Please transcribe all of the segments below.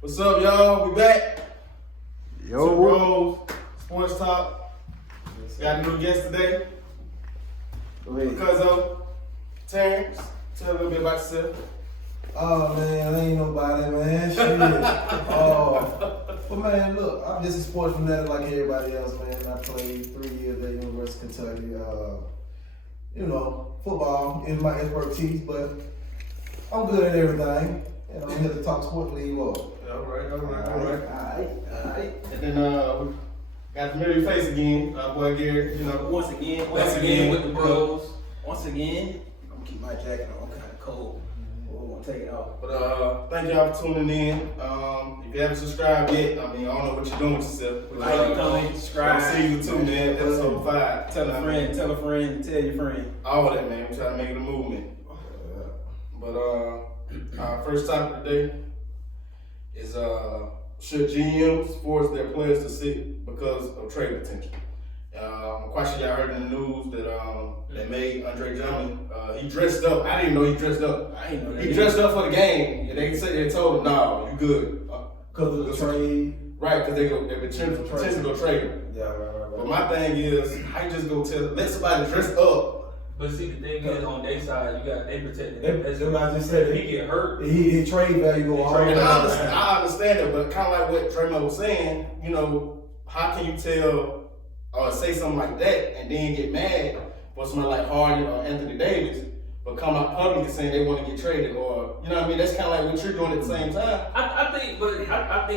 What's up, y'all? We back. Yo. Two Bros, Sports Talk. Got a new guest today. Cuzzo, Terrence. Tell a little bit about yourself. Oh man, I ain't nobody, man. Shit. But man, look, I'm just a sports fanatic like everybody else, man. I played 3 years at University of Kentucky. Football is my expertise, but I'm good at everything. And I'm here to talk sports with you all. All right. And then got a familiar face again, boy Gary. Once again with the bros. Once again, I'm gonna keep my jacket on. I'm kind of cold. We're gonna take it off. But thank y'all for tuning in. If you haven't subscribed yet, I don't know what you're doing with yourself. Like, comment, subscribe. Season 2, man. Episode 5. Tell a friend, tell your friend. All of that, man. We try to make it a movement. But our first topic today is should GMs force their players to sit because of trade potential? I'm quite sure y'all heard in the news that they made Andre Drummond. He dressed up. I didn't know he dressed up. I didn't know that. He dressed up for the game, and they told him, "No, you good." Because of the trade. Right, because they're potentially go trade him. Yeah, right. But my thing is, I just go let somebody dress up. But see, the thing is, on their side, they protecting him. That's what I just said. If he get hurt, His trade value go all the way And down. I understand it, but kind of like what Draymond was saying, how can you tell or say something like that and then get mad for somebody like Harden or Anthony Davis, but come out publicly saying they want to get traded, or you know what I mean? That's kind of like what you're doing at the same time. I think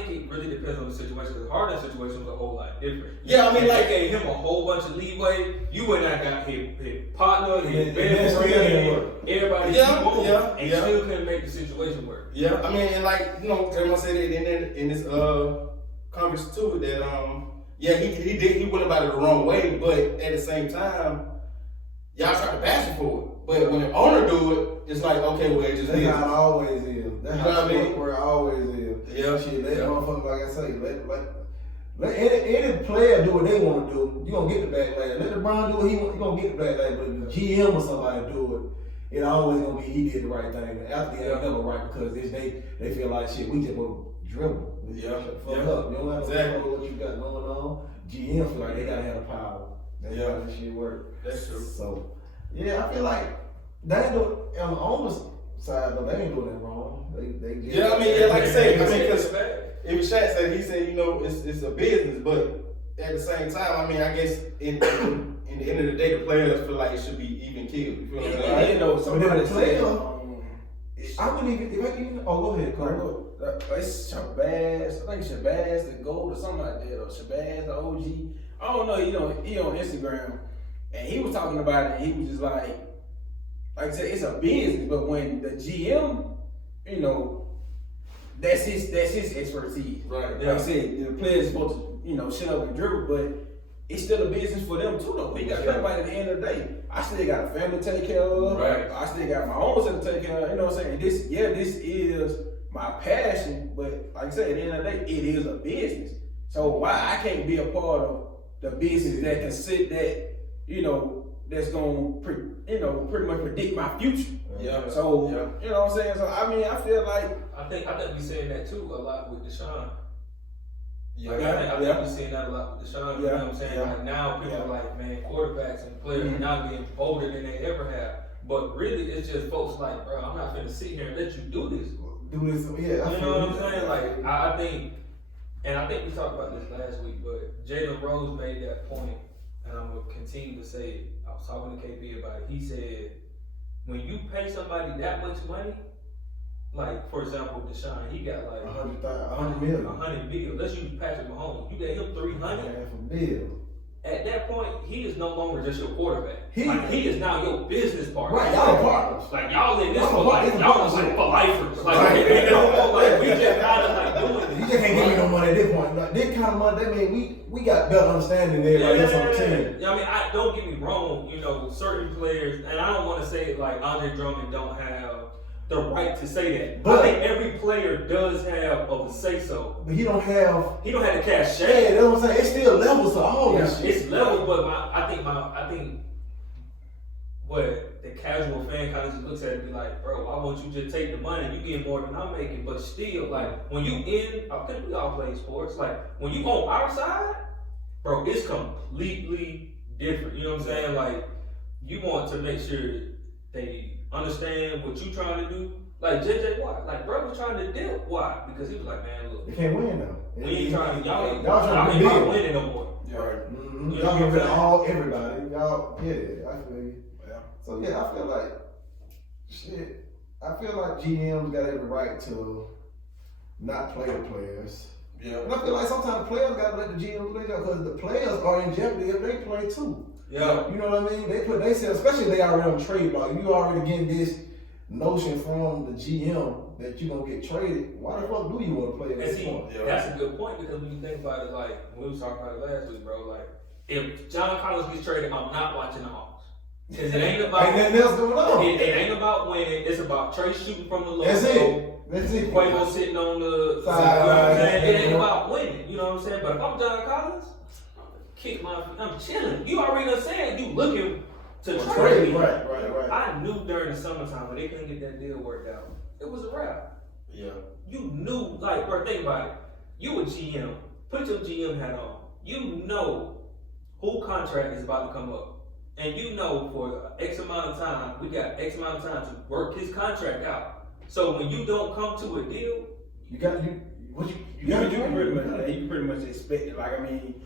it really depends on the situation. Because Harden's situation was a whole lot different. Yeah, I mean, if like they gave him a whole bunch of leeway, you would not got his partner, his Yeah, best friend, everybody, and yeah. still couldn't make the situation work. Yeah, I mean, and like Draymond said it in this conference too that he went about it the wrong way, but at the same time, y'all try to bash him for it. But when the owner do it, it's like, okay, well, it just That's is. how it always is. That's You know how what I mean? sports always is. Yeah. Shit, let motherfuckers, like I say, let any player do what they want to do. You gonna get the backlash. Let LeBron do what he want. You gonna get the backlash. But if the GM or somebody do it, it always gonna be he did the right thing. And after the NFL right because they feel like shit. We just want to dribble. Yeah. Fuck up. You don't have to control what you got going on. GM feel like they gotta have the power. That's how this shit work. That's true. So. Yeah, I feel like they ain't doing on the owner's side though. They ain't doing that wrong. They Like I say, because if Shaq said he said, it's a business, but at the same time, I guess in the end of the day, the players feel like it should be even killed. You feel what I'm saying? Somebody said, I wouldn't even. If I even. Oh, go ahead, Carl. It's Shabazz. I think Shabazz the GOAT or something like that, or Shabazz the OG. I don't know. He on Instagram, and he was talking about it. And he was just like I said, it's a business. But when the GM, that's his expertise. Right. Like I said, the players supposed to shut up and dribble, but it's still a business for them too. Though we got everybody at the end of the day. I still got a family to take care of. Right. I still got my own to take care of. You know what I'm saying? This is my passion, but like I said, at the end of the day, it is a business. So why I can't be a part of the business that can sit that's gonna pretty much predict my future. Yeah. So you know what I'm saying? So I feel like I think we saying that too a lot with Deshaun. Yeah. I think we seeing that a lot with Deshaun. You know what I'm saying? Yeah. Like now people are like, man, quarterbacks and players are now getting older than they ever have. But really, it's just folks like, bro, I'm not gonna sit here and let you do this. Yeah. You know what I'm saying? Like I think we talked about this last week, but Jalen Rose made that point, and I'm gonna continue to say it. I was talking to KP about it. He said, when you pay somebody that much money, like for example, Deshaun, he got like $100 million. $100 million. Let's use Patrick Mahomes. You gave him $300. $500 At that point, he is no longer just your quarterback. He is now your business partner. Right, y'all partners. Like y'all in this Y'all for like y'all was like for lifers. Like like we just kind of like doing this. You just can't give me no money at this point. Like, this kind of money, that mean we got better understanding than everybody else on the team. Yeah, I mean, don't get me wrong. Certain players, and I don't want to say like Andre Drummond don't have the right to say that. But I think every player does have a say so. But he don't have the cash. Yeah, that's what I'm saying. It's still levels to all this shit. It's levels, but I think But the casual fan kind of just looks at it and be like, bro, why won't you just take the money? You get more than I'm making. But still, like, when you okay, we all play sports. Like, when you on our side, bro, it's completely different. You know what I'm saying? Like, you want to make sure they understand what you trying to do. Like JJ Watt, like bro was trying to deal. Why? Because he was like, man, look, They can't win though. we ain't trying to y'all ain't trying to be big. winning no more. Yeah. Right. Mm-hmm. You know Y'all what get I'm rid of saying? everybody. Y'all, yeah, I feel you. Yeah. So yeah, I feel like shit. I feel like GMs got every right to not play the players. Yeah. And I feel like sometimes the players gotta let the GM do their job because the players are in jeopardy if they play too. Yeah. You know what I mean? They say, especially if they already on trade block, you already getting this notion from the GM that you're gonna get traded. Why the fuck do you want to play at And this see, point? Yeah. that's a good point because when you think about it, like we was talking about it last week, bro. Like if John Collins gets traded, I'm not watching the Hawks because it ain't about Ain't nothing else going on. it ain't about winning. It's about Trey shooting from the low. That's it. That's it. Quavo sitting on the Side. side. You know what I'm saying? It ain't Yeah. about winning. You know what I'm saying? But if I'm John Collins, I'm chilling. You already done said you looking to trade me. Right. I knew during the summertime when they couldn't get that deal worked out, it was a wrap. Yeah. You knew, like, bro, think about it. You a GM. Put your GM hat on. You know who contract is about to come up. And you know for X amount of time, we got X amount of time to work his contract out. So when you don't come to a deal, You got you. What you got? You can pretty much expect it. Like I mean,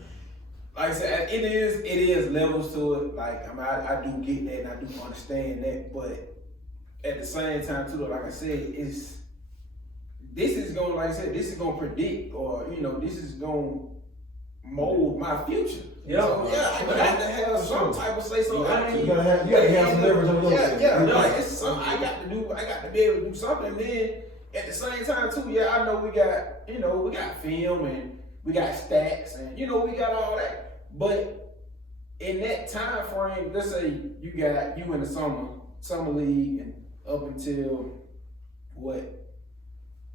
like I said, it is levels to it. Like I mean, I do get that and I do understand that, but at the same time too, like I said, this is gonna predict, or you know, this is gonna mold my future. Yeah. So, yeah, I got to have some type of say so. I mean, You gotta have some leverage on those. yeah. Like it's something I got to do. I got to be able to do something. And then at the same time too, yeah, I know we got film and we got stats and we got all that. But in that time frame, let's say you in the summer league and up until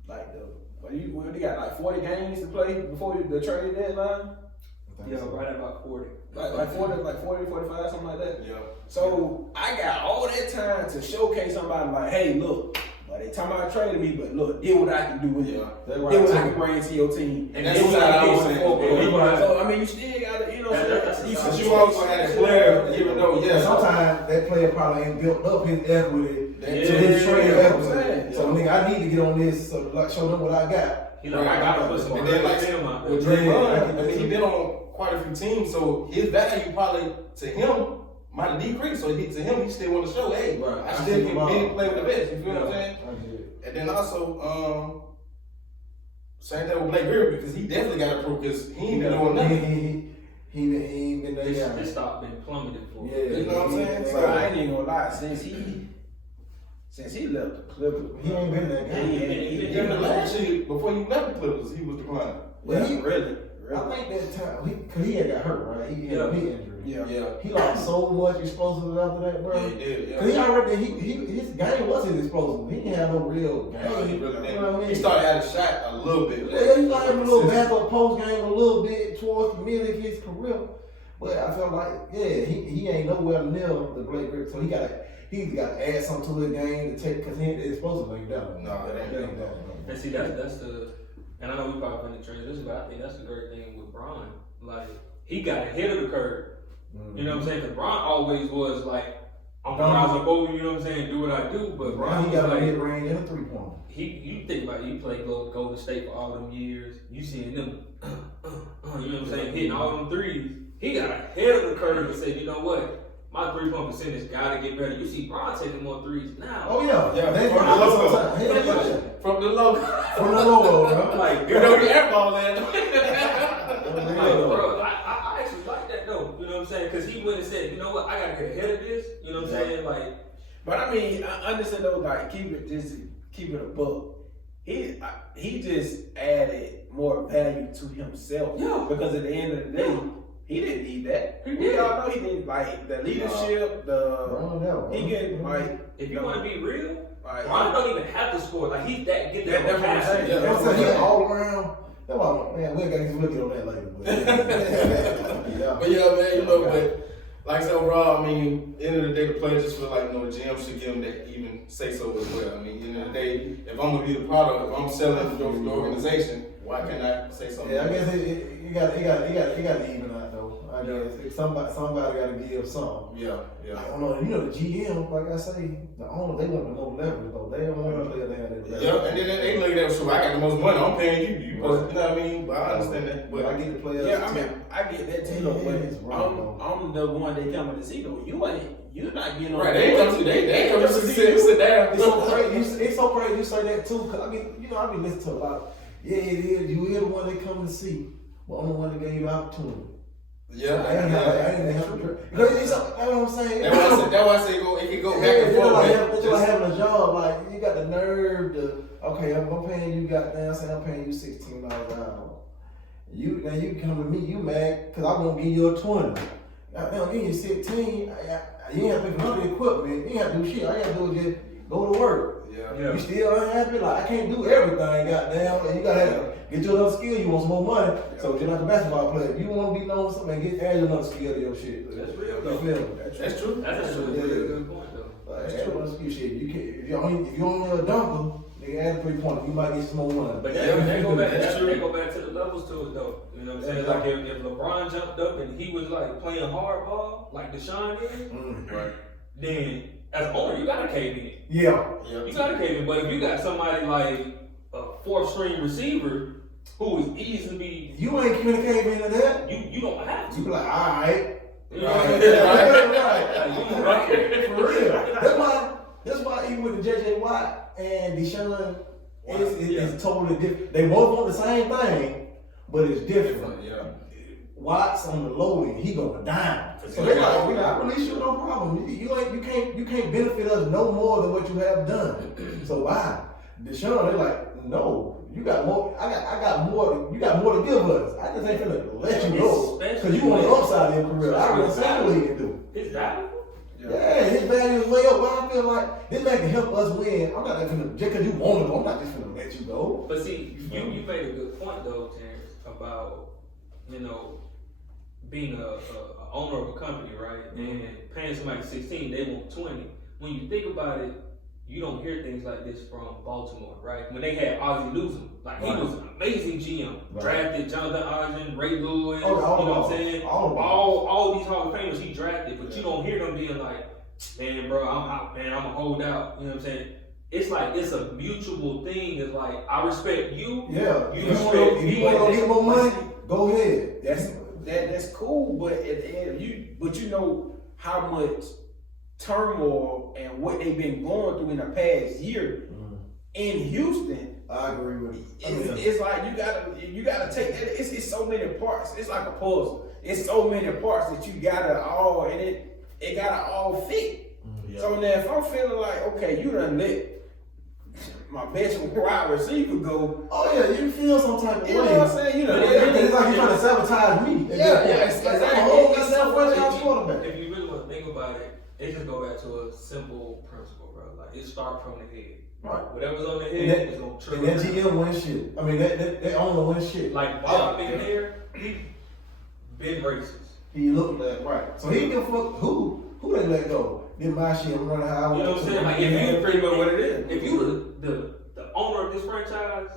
they got like 40 games to play before the trade deadline. yeah, right at about 40. Like 40, 45, something like that. Yeah. So I got all that time to showcase somebody like, hey, look, they talking about trading me, but look, here's what I can do with it. That's Here's what I right. can bring to your team. And that's here's what I was can saying. get for. Yeah. So I mean, you still gotta, But you also had a player, even though, Yeah, sometimes that player probably ain't built up his equity to his trade yeah, equity. So nigga, I need to get on this so like show them what I got. He like, I gotta put some And then like film out with there. Draymond, I mean, he been on quite a few teams, so his value probably to him might have decreased. So to him, he still want to show, hey, Right. I still can play with the best. You feel what I'm saying? I get it. And then also, same thing with Blake Griffin because he definitely got to prove because he ain't been doing nothing. He ain't been there. This stock been plummeted for. Yeah, You know what I'm saying? So I ain't even gonna lie, since he left the Clippers, He ain't been that guy. Even the last year, before you left the Clippers, he was declining. Well, he- really. I think that time, cause he had got hurt, right? He had a knee injury. Yeah. Yeah. He lost so much explosiveness after that, bro. Yeah, he did. Yeah. Cause he already his game was his explosive. He didn't have no real game. No, he really You didn't. know what I mean? He started out a shot a little bit. Yeah, he got him a little backup post game a little bit towards the middle of his career. But I felt like, yeah, he ain't nowhere near the Blake Griffin. So he gotta add something to his game to take, cause he ain't explosive like that. No, it ain't that. And see, that's the, and I know we probably in the transition, but I think that's the great thing with Bron. Like, he got ahead of the curve. You know what I'm saying? Because Bron always was like, I'm gonna rise up over, you know what I'm saying, do what I do. But Bron He was got a like, mid range and a 3-pointer. you think about it, you played Golden State for all them years. You seeing them, you know what I'm saying, hitting all them threes. He got ahead of the curve and said, you know what? My 3-point percentage gotta get better. You see Bron taking more threes now. Oh yeah, Yeah, They from the logo. From the logo. From the logo, bro. Like, You know the airball in. like, bro, I actually like that though. You know what I'm saying? Because he went and said, you know what? I gotta get ahead of this. You know what I'm saying? Like, But I mean, I understand though, like keep it a buck. He just added more value to himself. Yeah. Because at the end of the day, he didn't need that. He We did. all know he didn't like the leadership, he get like if you want to be real, like Bron don't even have to score. Like, he's that get That's that what I'm saying. passion. I'm saying he all around. That's why, man, we'll get on that later. But, yeah. But yeah, man, like I said, overall, I mean, end of the day, the players just feel like, the GM should give them that even say so as well. I mean, end of the day, if I'm gonna be the product, if I'm selling the organization, why can't I say something? Yeah, I guess it got to even out though. I guess somebody got to give some. Yeah. I don't know. The GM, like I say, the owner, they want the most leverage though. They don't want to play that. Yeah, and then they look at that, so I got the most money, I'm paying you. You know what I mean? But I understand that. But I get the players. Yeah, I mean, I get that too, though, it's but wrong, though. I'm the one they coming to see, though. You're not getting on. right, they ain't come to sit down. It's so crazy. It's so crazy you say that too. Cause I be listening to a lot. Yeah, it is. You is the one they come to see, but I'm the one that gave you the opportunity. Yeah, I didn't have to. Because that's what I'm saying. That's why I say it can go back and forth. It's like having a job. Like you got the nerve to. Okay, I'm paying you. I'm paying you $16 an hour. You come to me. You mad because I'm gonna give you a 20. Now give you 16. You ain't have to pay for the equipment. You ain't have to do shit. All you have to do is just go to work. Yeah. You still unhappy? Like I can't do everything, goddamn. And you gotta get you another skill. You want some more money, so you're like a basketball player. If you want to be known for something, add another skill to your shit. That's real, You though. feel me? That's true. That's a really good point, though. Like, add another skill shit. You can if you only a dunker, they add a 3-pointer. You might get some more money. But Yeah, they go back. that's true. They go back to the levels to it, though. You know what I'm saying? Like if LeBron jumped up and he was like playing hardball, like Deshaun is, Right. then as an owner, you gotta cave in. Yeah. You gotta cave in. But if you got somebody like a 4th-string receiver who is easily, You ain't communicating into that. you don't have to. You be like, all right. You know what I'm Right. saying? Right. For real. That's why even with the JJ Watt and Deshaun, it's totally different. They both want the same thing, but it's different. Yeah. Watt's on the low end, he going down. So they're like, I release you, no problem. You can't benefit us no more than what you have done. So why? Deshaun, they're like, no, you got more. I got more. You got more to give us. I just ain't finna let you go because you want the upside of your career. I already said what he can do. It's valuable. Yeah, his value is way up. But I feel like this man can help us win. I'm not finna just because you want to go. I'm not just finna let you go. But see, you made a good point though, Terrence, about being a owner of a company, right? And paying somebody 16, they want 20. When you think about it, you don't hear things like this from Baltimore, right? When they had Ozzie Newsome, like he was an amazing GM, drafted Jonathan Ogden, Ray Lewis, you know what I'm saying? All these Hall of Famers he drafted, but you don't hear them being like, man, bro, I'm out, man, I'm a holdout. You know what I'm saying? It's like it's a mutual thing. It's like I respect you. Yeah. You If respect me. you want to get more money, go ahead. That's cool, but at the end, you know how much turmoil and what they've been going through in the past year in Houston. I agree with you. It's like you gotta take that. It's so many parts. It's like a puzzle. It's so many parts that you gotta all and it gotta all fit. So now if I'm feeling like okay, you done let my best wide receiver go. Oh yeah, you feel some type of way. You know what I'm saying? You know, it's like you're trying to sabotage me. It's If you really want to think about it, it just go back to a simple principle, bro. Like it starts from the head. Right. Whatever's on the head is gonna trigger. And that GM win shit. I mean, that owner win shit. Like Bob McNair, he been racist. He looked like right. So he give a fuck who they let go. Did my shit run how I want. You know what I'm saying? Like if you pretty much what it is. If you the owner of this franchise,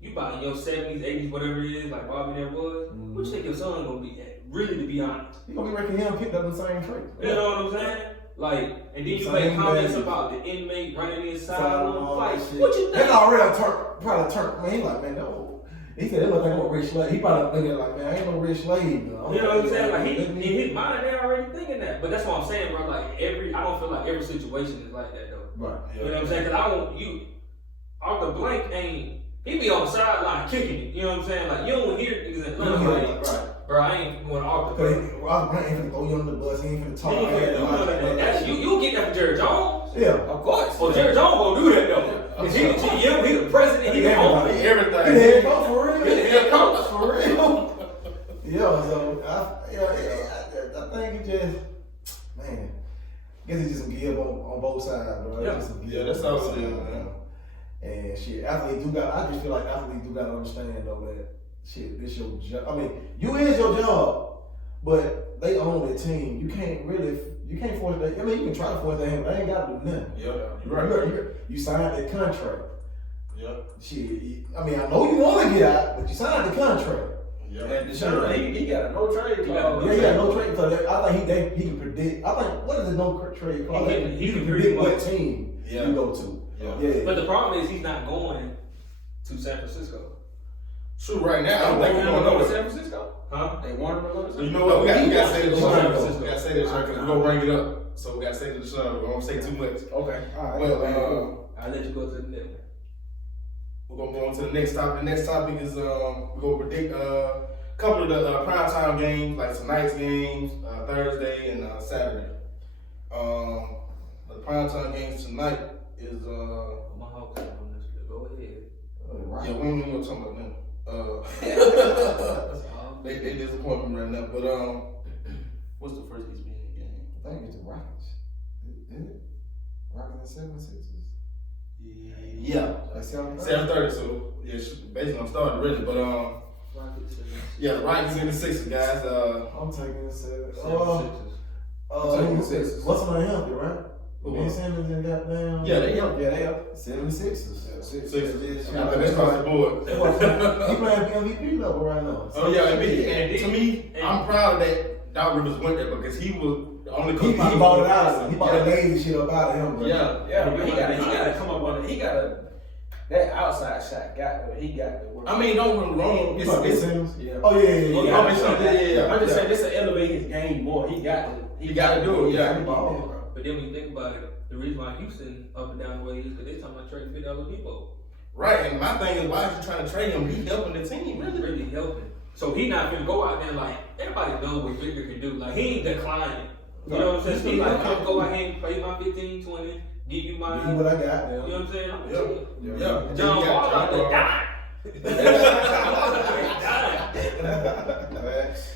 you about in your 70s, 80s, whatever it is, like Bobby there was. What you think your son gonna be at? Really, to be honest. He gonna be ranking him picked up the same trait. You know what I'm saying? Like, and then you make comments about the inmate running inside on the fight. What you think? That's already probably turned. Man, he like, man, no. He said, they look like I'm a rich slave. He probably thinking like, man, I ain't no rich slave. You know what I'm saying? Like, in his mind, they're already thinking that. But that's what I'm saying, bro. Like, I don't feel like every situation is like that, though. Right. You know what I'm saying? Because I want you, Arthur Blank he be on the sideline kicking it. You know what I'm saying? Like, you don't hear niggas in Right. Bro, I ain't going to Arthur Blank. Arthur Blank ain't finna throw you under the bus. He ain't finna talk. You get that from Jerry Jones? Yeah. Of course. Well, Jerry Jones won't do that, though. He the GM, he the president, he the owner. Everything. He the head coach for real. He the head coach. For real. Yeah, so I think it just, man, I guess it's just some give on both sides, bro. Yeah, that's all I'm saying, man. And shit, I just feel like athletes do gotta understand though that shit, this your job. I mean, you is your job, but they own their team. You can't force that. I mean, you can try to force that hand, but they ain't got to do nothing. Yeah, you're right. You signed that contract. Yeah. Shit, I mean, I know you want to get out, but you signed the contract. Yeah. And Deshaun, he got a no trade clause. Yeah, he got no trade clause. I think he can predict. I think what is the no trade clause? He can predict what much. team Yeah. you go to. Yeah. But the problem is he's not going to San Francisco. Shoot, right now, I don't They think we're want going him to to go go to San Francisco? Huh? They want him to go to So San you know what? We got to say this, San Sean. Francisco. We got to say this, Sean, because we're going to bring it up. So we got to say this, Sean. We won't say too much. Okay, all right. Well, I'll let you go to the next one. we're going to go on to the next topic. The next topic is we're going to predict a couple of the primetime games, like tonight's games, Thursday and Saturday. The primetime games tonight is My hopes are on this. Go ahead. Right. yeah, we ain't even talking about them. They disappoint me right now. But what's the first ESPN game? I think it's the Rockets. Isn't it? Rockets and 76ers. Yeah, Like 7:30. 7:30. So yeah, basically I'm starting already. But yeah, the Rockets and the Sixers, guys. I'm taking the 7. taking the Sixers. What's my healthy, right? Who? Ben Simmons and goddamn. Yeah, they up. Yeah, they up. 76ers. Sixers. I think that's across the board. He playing MVP level right now. Oh yeah, and to me, I'm proud that Doc Rivers went there because he was the only coach. He bought it out. He bought the lazy shit up out of him, bro. Yeah, Yeah, but he got to come up on it. He got to, that outside shot he got to work. I mean, don't get me wrong. You talking Ben Simmons? Yeah. Oh yeah. Yeah. I'm just saying, this to elevate his game more. He got to do it, yeah. He got to. But then when you think about it, the reason why Houston up and down the way is because they talking about trading Big Depot. Right, and my thing is, why is you trying to trade him? He helping the team, Really helping. So he not gonna go out there like everybody knows what Victor can do. Like he ain't declining. You know what I'm saying? He's like, I'm go out here and play my 15, 20, give you my. Give you what I got. You know what I'm saying? I'm Yeah. telling you. Yeah. John Wall out there dying.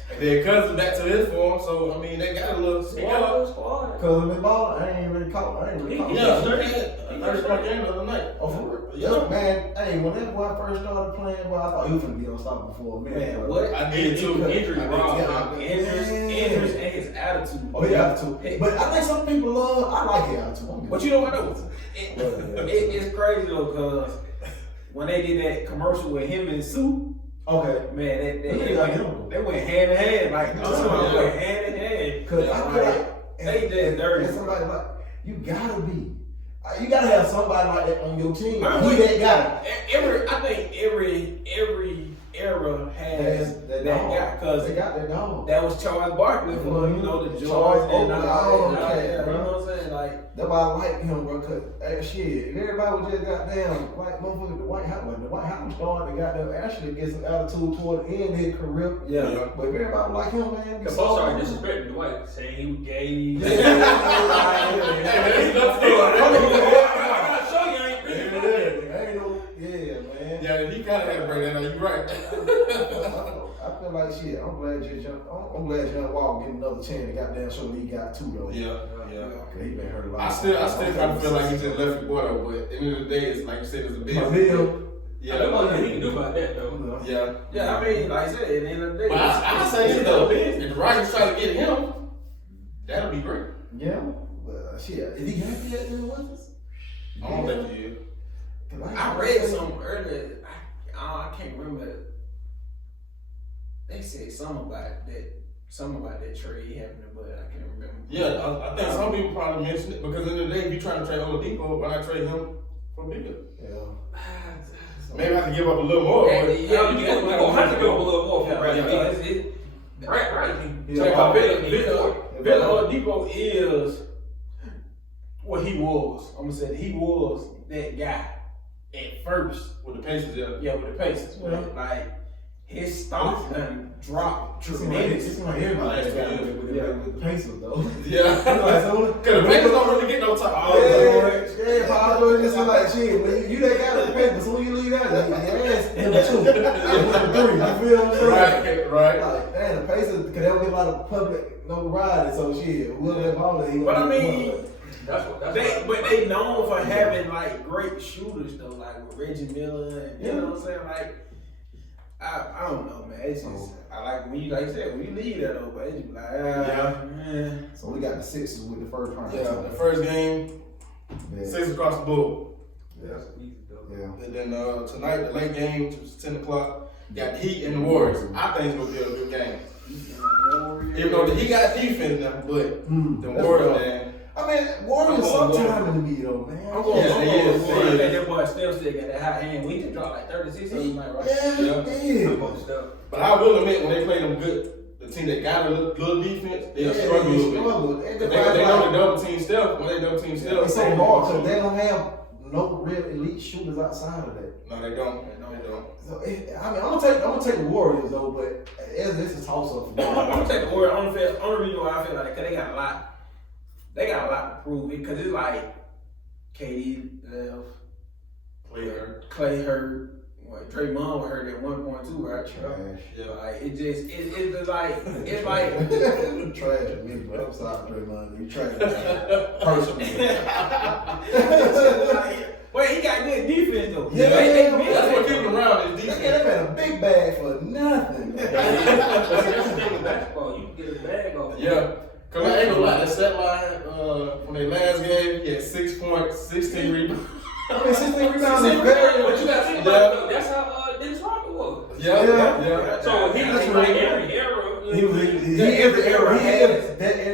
And then Cousins back to his form, so I mean they got a little They got a squad. little squad. Cause of the ball, I ain't really caught. Yeah, 30-point game the other night. Oh, for real? Yeah. Man, hey, when that boy first started playing, boy, I thought he was gonna be unstoppable for a minute. Man, bro. what? I did too. Injury, I bro. did too. Injuries and his attitude. Oh, he got to. But I think some people love. I like his attitude. But you know what though? It's crazy though, cause when they did that commercial with him and Sue, Okay. man, they Yeah. went hand in hand. Like I'm talking about Yeah. went hand in hand. Cause I feel like they just dirty. and somebody like you gotta be. You gotta have somebody like that on your team. Man, He that guy. I think every era has that guy, cause they got that dog. that was Charles Barkley for the George Charles and Oakley, all that. okay, You bro. know what I'm saying? Like That's why I like him, bro. Cause shit, if everybody was just goddamn white motherfucker, the White House started to goddamn actually get some attitude toward the end of his career. yeah. But if everybody like him, man, The folks started disrespecting Dwight, saying he was gay. Yeah, he kind of had to bring that up. You're right. I feel like shit. I'm glad John Wall getting another chance to goddamn show that he got two though. Yeah. Okay, he been hurt a lot. I still kind of feel like he just left the boy though, but at the end of the day, it's like you said, it's a big video. I don't know what he can do about that though. Yeah. Yeah, I mean, like I said, at the end of the day, But I say this though, if the Rockets try to get him, that'll be great. Yeah, but shit, is he happy at the Wentz? I don't think he is. I read something earlier. I can't remember. They said something about that trade happening, but I can't remember. Yeah, I think some people probably mentioned it because in the day, if you trying to trade Oladipo, why not trade him for bigger? Yeah. Maybe I have to give up a little more. But You gonna have to go a little more for right Yeah. Right. Yeah. Billy Oladipo is what he was. I'm gonna say that he was that guy at first. with the Pacers, yeah. Yeah, with the Pacers. Yeah. Like his stock done dropped It's tremendous. like everybody got with the Pacers though. Yeah. Because the Pacers don't really get no top. Yeah, Paul George just like shit. When you that guy with the Pacers, soon you leave out, your ass number 2, number 3. You feel what I'm saying? Right. Like, damn, the Pacers, because they'll get a lot of public notoriety, so shit, whoever that ball is, he But I gonna be mean, one. they known for having like great shooters though, like with Reggie Miller and you know what I'm saying? Like I don't know, man. It's just I like when you like you said when you leave that though, but it's just like man. So we got the Sixers with the first round. Yeah, the first game, 6 across the board. Yeah. That's easy though. Yeah. And then tonight, the late game, which is 10 o'clock, got the Heat and the Warriors. I think it's going to be a good game. Even though the Heat got defense now, but the Warriors, man. I mean, Warriors sometime in the middle, man. I'm going Yeah, I think yeah. that boy still got that high hand. We just dropped like 36 or something, right? Yeah. I'm gonna stop. But I will admit, when they play them good, the team that got a little defense, they'll struggle a little bit. They know the double team stuff. When they double team stuff, It's so hard because they don't have no real elite shooters outside of that. No, they don't. They don't. So I'm gonna take the Warriors though, but it's a toss up for me. I'm gonna take the Warriors. Only reason why I feel like because they got a lot. They got a lot to prove it because it's like KD left, Clay hurt. What Draymond was hurt at 1.2, right? Trash. Yeah. Like it's just like it's like Trash, me, bro. I'm sorry, Draymond. You trash. Personally. Wait, he got good defense though. Yeah, That's what keep him around is They defense. had a big bag for nothing. That's the thing with basketball. You can get a bag off. Yeah. Cause I ain't gonna lie, that set line, when they last game, he had 6 points, 16 rebounds. I mean, 16 rebounds is very. But you got to think about it, that's how Dennis Rodman was. Yeah. So he was right. in every era. He is the era.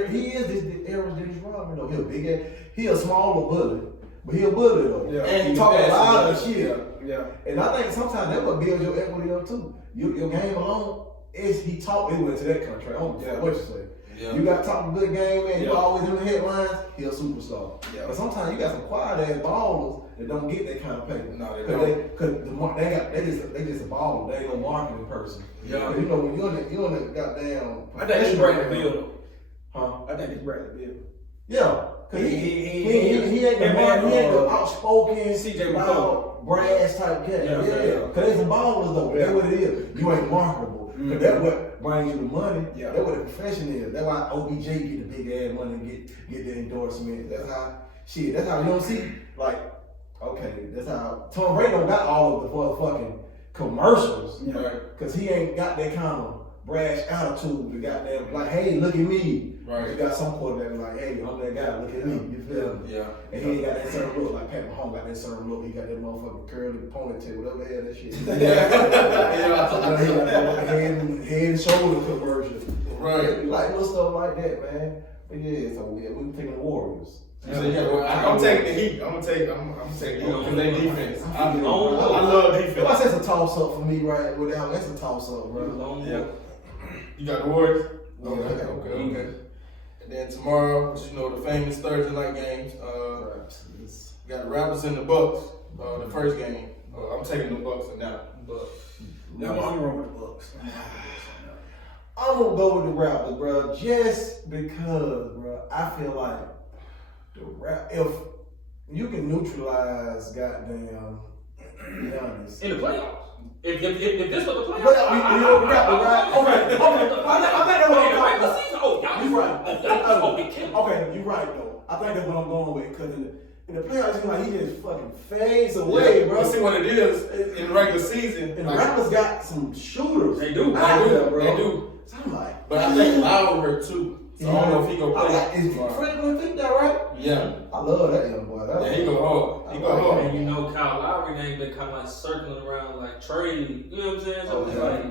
He is the era Dennis Rodman though. He a big ass. He a smaller bully, but he a bully though. Yeah. And he talk a lot of shit. Yeah. And I think sometimes that would build your equity up too. Your game alone is he talk. He went to that country. I don't care what you say. Yeah. You got talk a good game, man. You Yeah. always in the headlines. He a superstar. Yeah. But sometimes you got some quiet ass ballers that don't get that kind of paper. No, they Cause don't. they just a baller. They ain't no marketing person. Yeah. 'Cause you know when you're in the goddamn. I think it's Bradley Beal Huh? though. I think it's Bradley Beal. Yeah. Cause he ain't the Yeah, man, he ain't the man, outspoken, CJ loud, brass type cat. Yeah. Yeah. Cause they some ballers though. Yeah. That's what it is. You ain't marketable. Cause that's what brings you the money. Yeah. That's what the profession is. That's why OBJ get the big ass money and get the endorsement. That's how that's how you don't see like that's how Tom Brady don't got all of the motherfucking commercials. Yeah. Cause he ain't got that kind of brash attitude to goddamn like, hey, look at me. Right. You got some quarterback like, hey, I'm that guy, look at me. You feel me? Yeah. And he ain't got that certain look like Pat Mahomes got that certain look. He got that motherfucking curly ponytail, whatever the hell that shit. He got that head and shoulder conversion. Right. Like little stuff like that, man. But yeah, so yeah, we taking the Warriors. I'm taking the Heat. I'm taking the Heat because they defense. I love defense. That's a toss up for me, right? Without that's a toss up, bro. Yeah. You got the Warriors? Yeah. Okay. And then tomorrow, you know, the famous Thursday night games. We got the Raptors and the Bucks. The first game. I'm taking the Bucks and now. But I'm going with the Bucks. I'm gonna go with the Raptors, bro, just because, bro, I feel like if you can neutralize goddamn Giannis. in the playoffs, if this was the playoffs, But you know the Raptors, right? Okay. I think that's what I'm regular going season. Oh, y'all You right. Okay, you right though. I think that's what I'm going with because in the playoffs, it's like he just fucking fades away, bro. But see what it is in the regular season. And the Raptors got some shooters. They do. out there, bro. They do. So I'm like, But I think Lowry hurt too. So I don't know if he go play. Is Fred gonna think that right? Yeah. I love that young boy. Yeah, he go hard. He go hard. And you know, Kyle Lowry name been kind of like circling around like trade. You know what I'm saying? So it's yeah. like,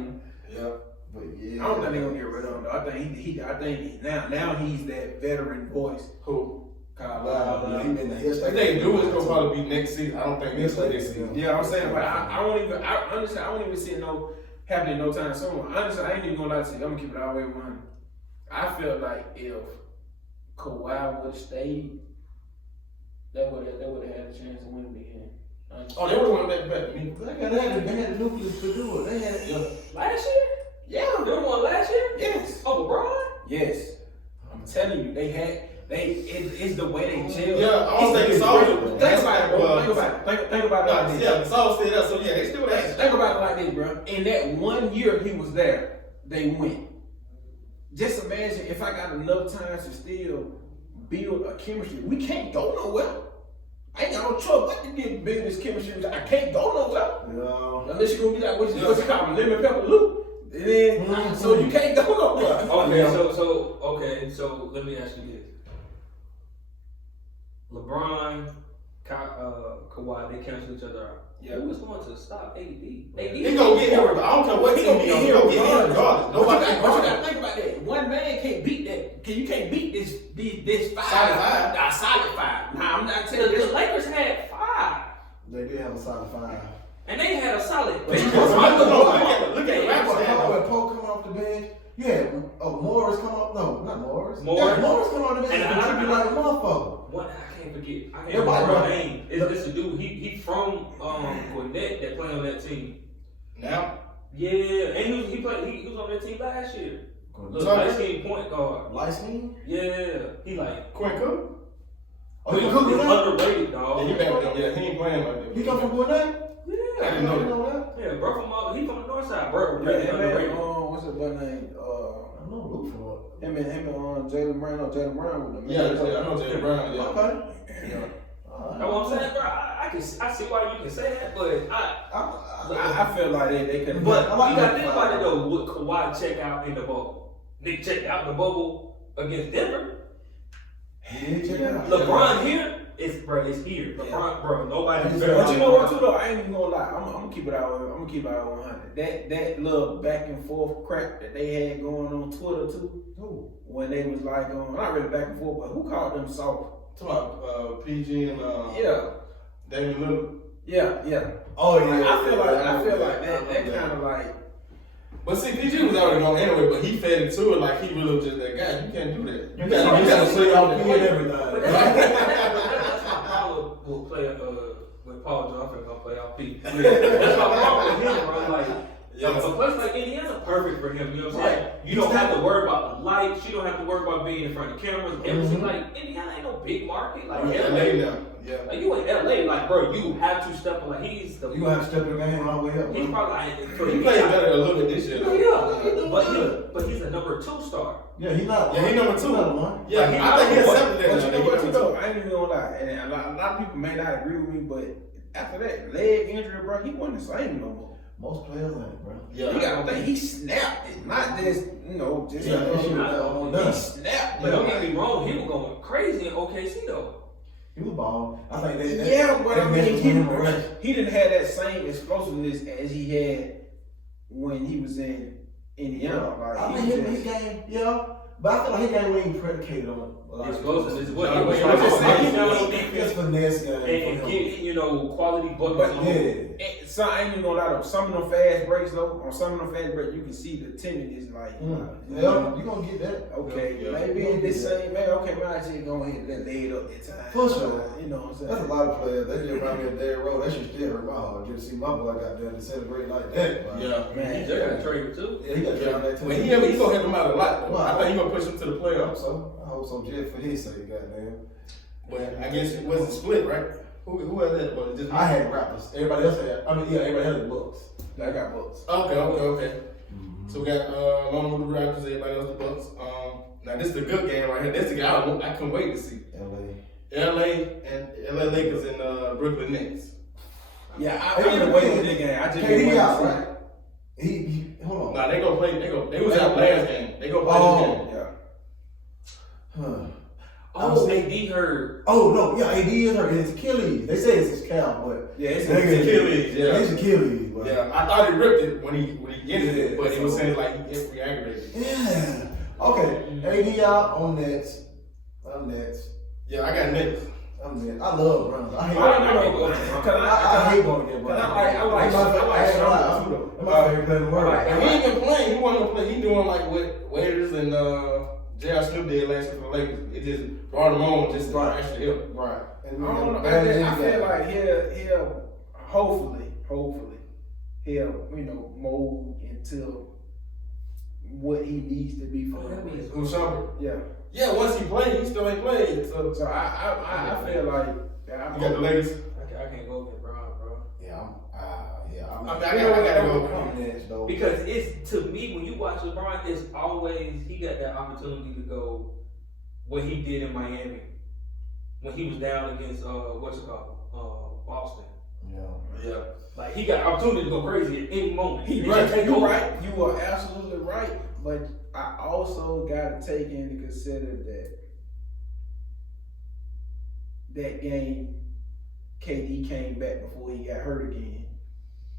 Yeah. But yeah. I don't think they're gonna get rid of him though. I think now he's that veteran voice. Who? Kyle Wow, Lowry. he been the history. If they do, it's gonna probably be next season. I don't think this season. Yeah, I'm saying, but I honestly, I won't even see it happening no time soon. Honestly, I ain't even gonna lie to you. I'm gonna keep it all the way 100. I feel like if Kawhi would have stayed, they would have had a chance to win again. Oh, they would have won that bet. Me. They had the nucleus to do it. They had last year? Yeah. They won last year? Yes. Oh, LeBron? Yes. I'm telling you, it's the way they gel. Yeah, I don't think it's all. Think about it, bro. Think about it like this. Yeah, it's all still there. So yeah, they still there. Think about it like this, bro. In that 1 year he was there, they went. Just imagine if I got enough time to still build a chemistry. We can't go nowhere. I ain't got no trouble but to get business chemistry. I can't go nowhere. Yeah. Unless you're gonna be like, what's it called? Lemon pepper loop. And then, so you can't go nowhere. Okay, so let me ask you this. LeBron, Kawhi, they cancel each other out. Yeah. Who is going to stop AD? He gonna get here. I don't care what He team gonna he get on. He here gonna get here regardless. regardless. But Nobody you can gotta think about that. One man can't beat that. You can't beat this five. Solid five. Nah, solid five. Nah, I'm not telling you. The Lakers had 5. They did have a solid 5. And they had a solid Look bench. at the When Raptors. Poe come off the bench, you had Morris come up. No, not Morris. Morris. Yeah, Morris come off the bench And and contribute like a motherfucker. What I can't forget. I can't Everybody remember know. his name. It's a dude. He from Gwinnett that play on that team. Now, Yeah, and he was on that team last year. Look, Tucker? light skin point guard. Licensing? Yeah, he like Quinn Cook. Oh, he cook he's with that? underrated, Yeah, dog. he back there. Yeah, he ain't playing like that. He come from Gwinnett? Yeah, I didn't know that. yeah, bro he from the north side, bro. Yeah, Really him underrated. and what's his boy name? I don't know Luke for Him and Jalen Brown with them. Yeah, I know Jalen Brown. it. Yeah. Okay. Yeah. That's what I'm saying, bro. I see why you can say that, but I feel like they could. but I like you gotta that think fight. about it though. Would Kawhi check out in the bubble? Nick checked out the bubble against Denver. He did check it out. LeBron here is here. LeBron, bro, nobody's Yeah. better. But you know what, too, though? I ain't even gonna lie. I'm gonna keep it out. I'm gonna keep it out 100. That little back and forth crap that they had going on Twitter too, Who? when they was like, not really back and forth, but who called them soft? Talking about PG and Yeah, David Lillard. yeah. Oh, yeah. I feel like Yeah. that kind of like. But see, PG was already going anyway, but he fed into it like he really was just that guy. You can't do that. You gotta play off the and everything. But that's my problem with player with Paul George. I'm gonna play off P. That's my problem with him, bro. Like a place like Indiana, perfect for him. You know what I'm saying? You don't have to worry about the lights. You don't have to worry about being in front of cameras. Everything like Indiana ain't no big market. Like LA now. Yeah. Like you in LA, like bro, you have to step up. Like he's the. You gonna have to step your game all the way up. He's probably like He played better a little bit this year. Though. Yeah, but he's a number 2 star. Yeah, he not. Yeah, he number 2. He not one. Yeah, I think he accepted that. But you know what, He too, number though? I ain't even gonna lie, and a lot of people may not agree with me, but after that leg injury, bro, he wasn't the same no more. Most players ain't, bro. Yeah. You gotta think he snapped it, not just just Yeah, that shit was he done. snapped. But don't get me wrong, he was going crazy in OKC though. He was balling. I think they. Yeah, but I that mean, match was winning the race. he didn't have that same explosiveness as he had when he was in Indiana. Like, I he think was his game, yeah. But I feel like his game wasn't even predicated on a lot of Explosiveness is what Yeah, he was I was just saying, down on It's defense finesse game. and get quality buckets. But on Yeah. So I ain't even gonna lie though. Some of them fast breaks though, on some of them fast breaks, you can see the timidness. Like, Yeah, you gonna get that. okay, Yeah. maybe in this same man. Okay, man, I just go ahead and let lay it up that time. For sure. You know what I'm That's a saying? lot of players. They just around me at Derrick Road. That shit still hurt my heart. Just to see my boy got there to celebrate like that. Bro. Yeah. Man, They got traded too. Yeah, he got down there too. But he gonna help him out a lot. Though. Wow. I think he gonna push him to the I hope playoffs. so. I hope so, just for his sake, goddamn. But I guess it wasn't split, right? Who had that? But just I had Raptors. Everybody else had. Everybody had the Bucks. I got books. Okay. So we got along with the Raptors, everybody else the Bucks. Now this is the good game right here. This is the game I couldn't wait to see. LA Lakers and Brooklyn Nets. Yeah, I been waiting for this game. I just been KD waiting out, to see. right? He hold on. Nah, they gonna play. They was out last game. They gonna play this game. Yeah. Huh. Oh, AD hurt. Oh no, yeah, AD is hurt. It's Achilles. They say it's his calf, but Yeah, it's It's Achilles. Yeah. it's Achilles. But Yeah, I thought he ripped it when he ended it, but it was so- saying like he re-aggravated. Yeah. Okay. AD out on Nets. I'm Nets. Yeah, I got Nets. I'm Nets. I love Browns. I hate. I I hate going against Browns. I like Charlotte too, though. That's my favorite player in the world. And he ain't been playing. He wasn't gonna play. He doing like what Waiters and J.R. Snoop did last year for the Lakers. It just brought him on just to actually help. Right. And I don't know. I feel like he'll hopefully he'll mold into what he needs to be for him. Who's Shumpert? Yeah. Yeah, once he played, he still ain't played. So So I feel like you got the Lakers. I can't go with Brown, bro. Yeah. I mean, I gotta go. I'm Nets though. Because it's to me when you watch LeBron, it's always he got that opportunity to go what he did in Miami. when he was down against Boston. Yeah. Like he got opportunity to go crazy at any moment. You're right. You are absolutely right. But I also gotta take into consider that game, KD came back before he got hurt again,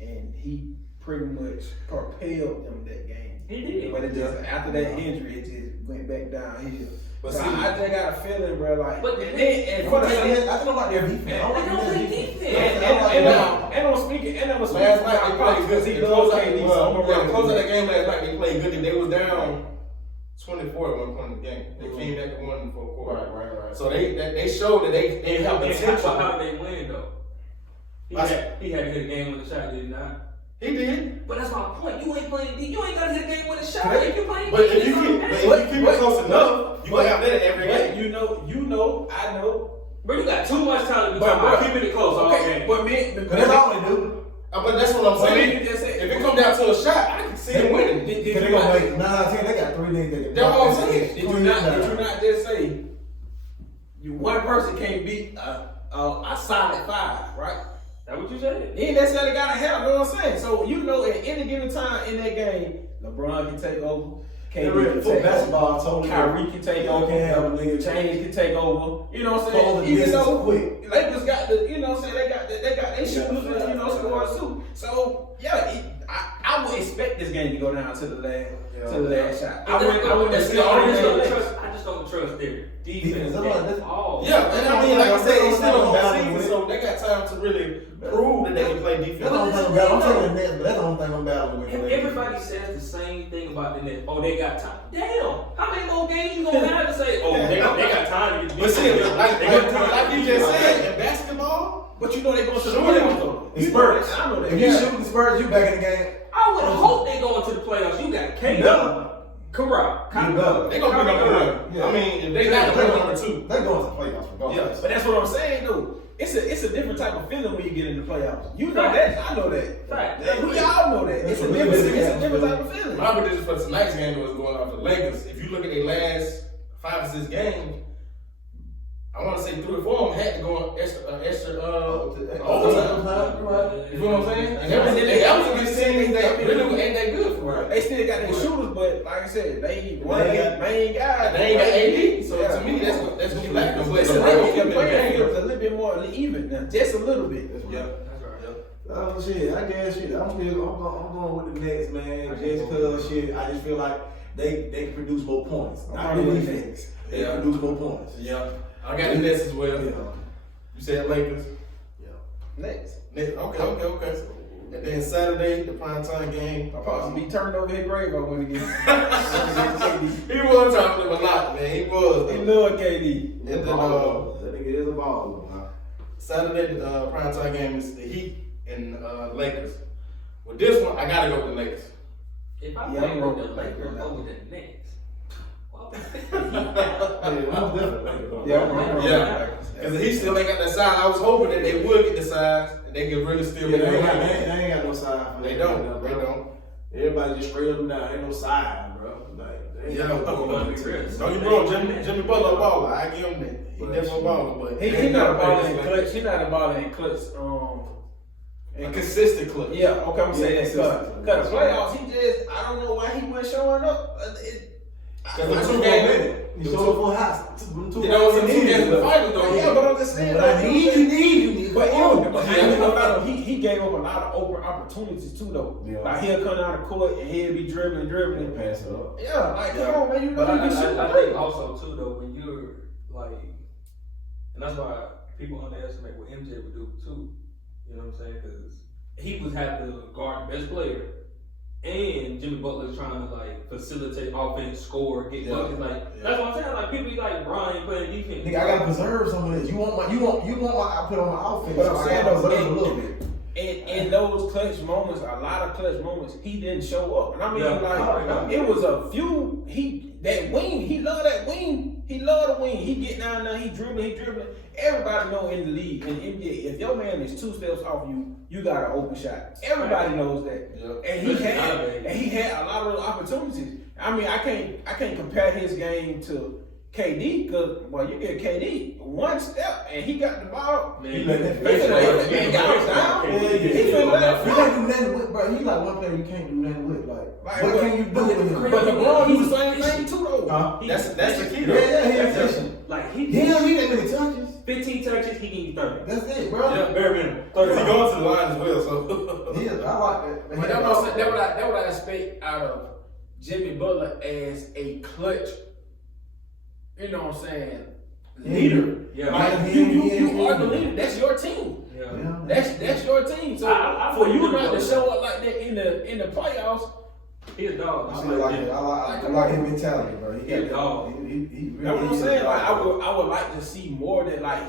and he pretty much propelled them that game. He did. But it just after that injury, it just went back downhill. But So see, I just got a feeling, bro. Like, But and then, and for the I think about their defense. They don't play defense. and I'm speaking last night they played good. because he loves KD. Close of that game last night, they played good. They was down 24 at one point in the game. They came back and won in the fourth quarter. Right. So they showed that they have potential. How did they win though? He had to hit a game with a shot, did he not? He did. But that's my point. You ain't playing. You ain't gotta hit a game with a shot. If you playing, But if you keep it close enough, you gonna have that in every game. You know, I know. Bro, you got too much time to be talking about keeping it close all game. But That's all they do. But that's what I'm saying. If it come down to a shot, I can see them winning. Did They you gonna make 9 out of 10. They got 3 niggas that can. That's what I'm saying. Did you not just say one person can't beat a solid 5, right? That what you said? He ain't necessarily gotta help, you know what I'm saying? So you know at any given time in that game, LeBron can take over, KD can take basketball, over, totally. Kyrie can take over, James can take over. You know what I'm saying? Even Even though quick. Lakers got the, you know what I'm saying? They got they shooters and you know scorers too. So yeah, I would expect this game to go down to the last shot. I wouldn't expect I just don't trust their defense at all. Yeah, and I mean, like I said, it's still a whole season, so they got time to really prove that they can play defense. That's the only thing I'm battling. I'm taking the Nets, but that's the only thing I'm battling with. And everybody says the same thing about the Nets. Oh, they got time. Damn, how many more games you gonna have to say? Oh, they got time to get But see, like you just Right. said, in basketball, But you know they going to the Sure. playoffs though. The Spurs. I know that. If you shoot the Spurs, you back in the game. I would hope they go into the playoffs. You got KD, Correct. You better. they gonna be number 1. Yeah. I mean, if they got to play number 2. They going to the playoffs regardless. But that's what I'm saying though. It's a different type of feeling when you get in the playoffs. You know that. I know that. Fact. We all know that. It's a different type of feeling. My prediction for tonight's game was going off the Lakers. If you look at their last 5 or 6 games, I want to say 3 or 4 of them had to go on extra overtime. You know what I'm saying? And that was a good team that really ain't that good for them. They still got their shooters, but like I said, they ain't main guys. They ain't got AD, so to me that's gonna be back. But It's a little bit more even now, just a little bit. Yeah. Oh shit, I guess shit. I'm going with the Nets, man. Just cause shit, I just feel like they can produce more points. Not the defense. They Yeah. can produce more points. Yeah. I got the Nets as well. Yeah. You said Lakers. Next. Okay. And then Saturday, the primetime game. I probably be turned over his grave. I want to get. He was talking a lot, man. He was. He love KD. And then That nigga is a baller. Saturday, the primetime game is the Heat and Lakers. With this one, I gotta go with the Lakers. If I Yeah, play I'm with the wrong. Lakers over the Nets, Yeah. Because the Heat still ain't got that size. I was hoping that they would get the size and they could really still Yeah, be they able ain't got no side. They don't. Everybody just straight up and down. Ain't no side, bro. Like, they ain't Yeah, got no don't get me wrong, Jimmy Butler a baller. I give him that. He definitely a baller, but He not a baller in clutch. He not a baller in clutch. and consistent clutch. Yeah, okay, I'm saying that. consistent. Cause the playoffs, I don't know why he wasn't showing up. Because the 2 games. He showed up for a house. You know, it was 2 games in the finals, though. Yeah, but I'm just saying. What I need, you need. But he gave up a lot of open opportunities too, though. Yeah. Like he'll come out of court and he'll be dribbling. Pass it up. Yeah, like come on, man, you know but you be shooting. I think also too though when you're like, and that's why people underestimate what MJ would do too. You know what I'm saying? Because he would have to guard the best player, and Jimmy Butler's trying to like facilitate offense, score, get buckets. Like that's what I'm saying. Like people be like, Brian playing defense. Nigga, I gotta preserve some of this. You want my output on my offense. But so I'm I saying gotta though, preserve a little bit. in those clutch moments, a lot of clutch moments, he didn't show up. And I mean, Yeah. it was a few. That wing, he loved that wing. He loved the wing. He get down there, he dribbling. Everybody know in the league, in the NBA, if your man is 2 steps off you, you got an open shot. Everybody knows that. Yeah. And he had a lot of those opportunities. I mean, I can't compare his game to KD, cause you get KD one step and he got the ball. Man, He let that face face it, man, y'all down. Yeah, He yeah. finna let You can't do nothing with, bro. He like one player you can't do nothing with. Like what can you do with him? But LeBron do the same thing too, though. Huh? That's the key Yeah, though. yeah, he That's efficient. it. Like He don't need that many touches. 15 touches, he needs 30. That's it, bro. Yeah. Bare minimum. He going to the line as well, so. Yeah, I like that. But that's what I expect out of Jimmy Butler as a clutch. You know what I'm saying? Leader. Yeah. Like you are the leader. That's your team. Yeah. That's your team. So I for you believe not to that. show up like that in the playoffs, He a dog. I like his mentality, bro. He Yeah, got dog. He that's what I'm is a saying. dog, Like bro. I would like to see more that like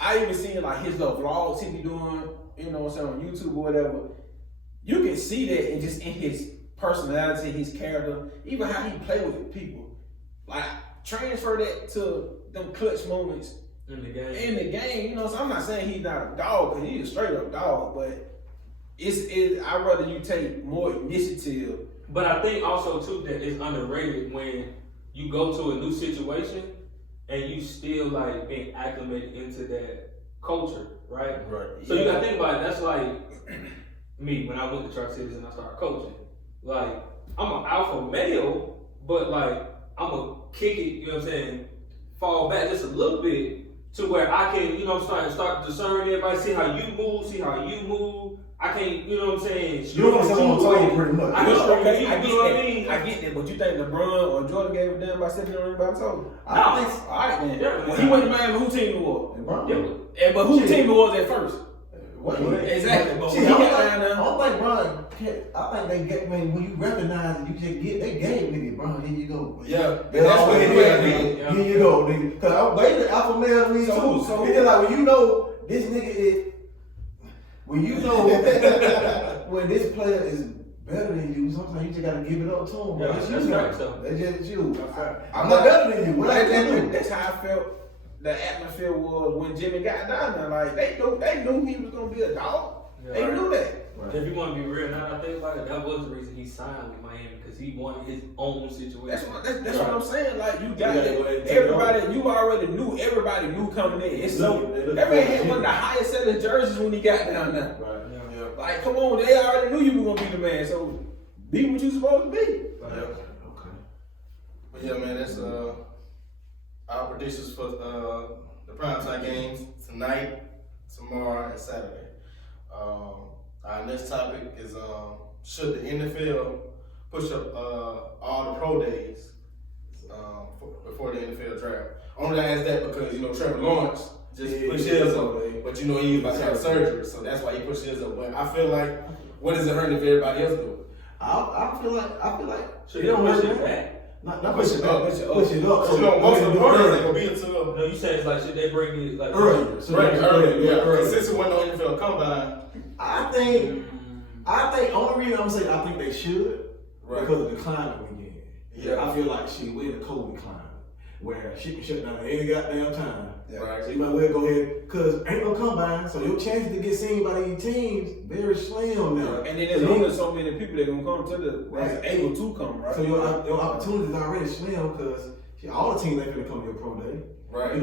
I even seen like his little vlogs he be doing, you know what I'm saying, on YouTube or whatever. You can see that in just in his personality, his character, even how he play with people. Like transfer that to them clutch moments in the game. in the game. You know, so I'm not saying he's not a dog, because he's a straight up dog, but I'd rather you take more initiative. But I think also too that it's underrated when you go to a new situation and you still like being acclimated into that culture, right? Right. So you gotta think about it. That's like me when I went to Tri-Cities and I started coaching. Like I'm an alpha male, but like I'm gonna kick it. You know what I'm saying? Fall back just a little bit to where I can, you know, start discerning everybody, see how you move. I can't, you know what I'm saying? You don't want someone to talk pretty much. I can stroke Okay, you, I you get know what I that. mean? I get that, but you think LeBron or Jordan gave a damn about stepping on anybody toe? I think All right then. Yeah. When he went to Miami, who team it was? LeBron. But who team it was at first? What? Exactly. But See, when he I got don't down there, think Bron. I think they get when you recognize it, you just get they gave nigga Bron. Here you go. Yeah. That's what it is, nigga. nigga. Here you go, nigga. Cause I'm waiting alpha male to me too. So- It's just like when you know this nigga is. When you know when this player is better than you, sometimes you just gotta give it up to him. Yeah, That's that's you. right, so. That's just you. I'm I'm not better than you. What I That- can do? that's how I felt the atmosphere was when Jimmy got down there. Like they knew he was gonna be a dog. Yeah. They knew that. If you want to be real, now that I think about it, that was the reason he signed with Miami, because he wanted his own situation. That's what I'm saying. Like you got You gotta it. go ahead and take Everybody, you already knew. Everybody knew coming in. It's so They look that man for had one of the highest selling jerseys when he got down there. Right. Yeah. Like, come on, they already knew you were gonna be the man. So be what you supposed to be. Yeah. Okay. But yeah, man, that's our predictions for the primetime games tonight, tomorrow, and Saturday. Our next topic is should the NFL push up all the pro days before the NFL draft? Only I ask that because Trevor Lawrence just pushed his up, but he was about to have surgery, so that's why he pushed his up. But I feel like, what is it hurting if everybody else do it? I feel like Should they push it back? Not push it up. Push it up. So most of the pro days ain't gonna be until No, you said it's like, should they bring it like earlier. So early. Yeah, early. since it wasn't no NFL combine. I think only reason I'm saying I think they should because of the climate we in. Yeah. I feel like we're in the COVID climate where shit can shut down at any goddamn time. Right. So you might well go ahead because ain't no combine, so your chances to get seen by these teams very slim now. And then there's only so many people that gonna come to that's Right. able to come, right? So your opportunities already slim because all the teams ain't gonna come to your pro day. Right.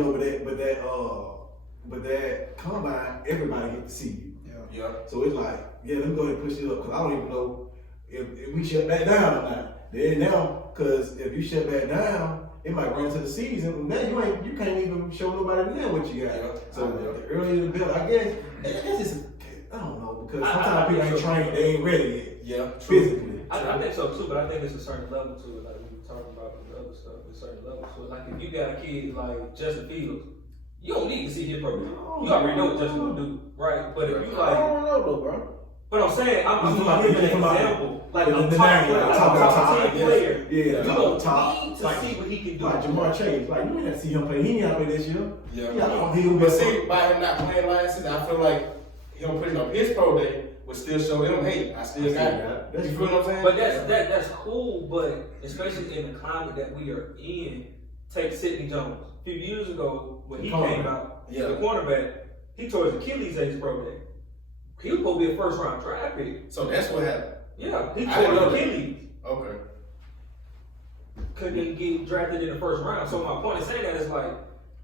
But that combine, everybody get to see you. Yeah. So it's like, let me go ahead and push it up because I don't even know if we shut back down or not. Then now, because if you shut back down, it might run into the season. And then you can't even show nobody now what you got. Yeah. So the earlier the better. I guess I don't know because sometimes people ain't trained, they ain't ready yet. Yeah. Physically. I think so too, but I think there's a certain level to it, like we were talking about with the other stuff, a certain level. So like if you got a kid like Justin Fields, you don't need to see his program. You already know what Justin will do, right? But if you I like, don't know though, bro. but I'm saying, I'm You talking giving an about- example, like the a name, top player, like a top top 10 yeah. player. Yeah, You don't top. need to Like- see what he can do. Like Jamar Chase, like you ain't have to see him play. He ain't have to play this year. Yeah. I don't think he'll be But see, by him not playing last season, I feel like him putting up his pro day would still show them, hey, I still got it. That's You feel what I'm saying? But that's cool, but especially in the climate that we are in, take Sidney Jones. A few years ago, when he came out, Yeah. the cornerback, he tore his Achilles at his pro day. He was supposed to be a first round draft pick. So that's what happened. Yeah, he I tore didn't know his that. Achilles. Okay. couldn't get drafted in the first round. So my point in saying that is like,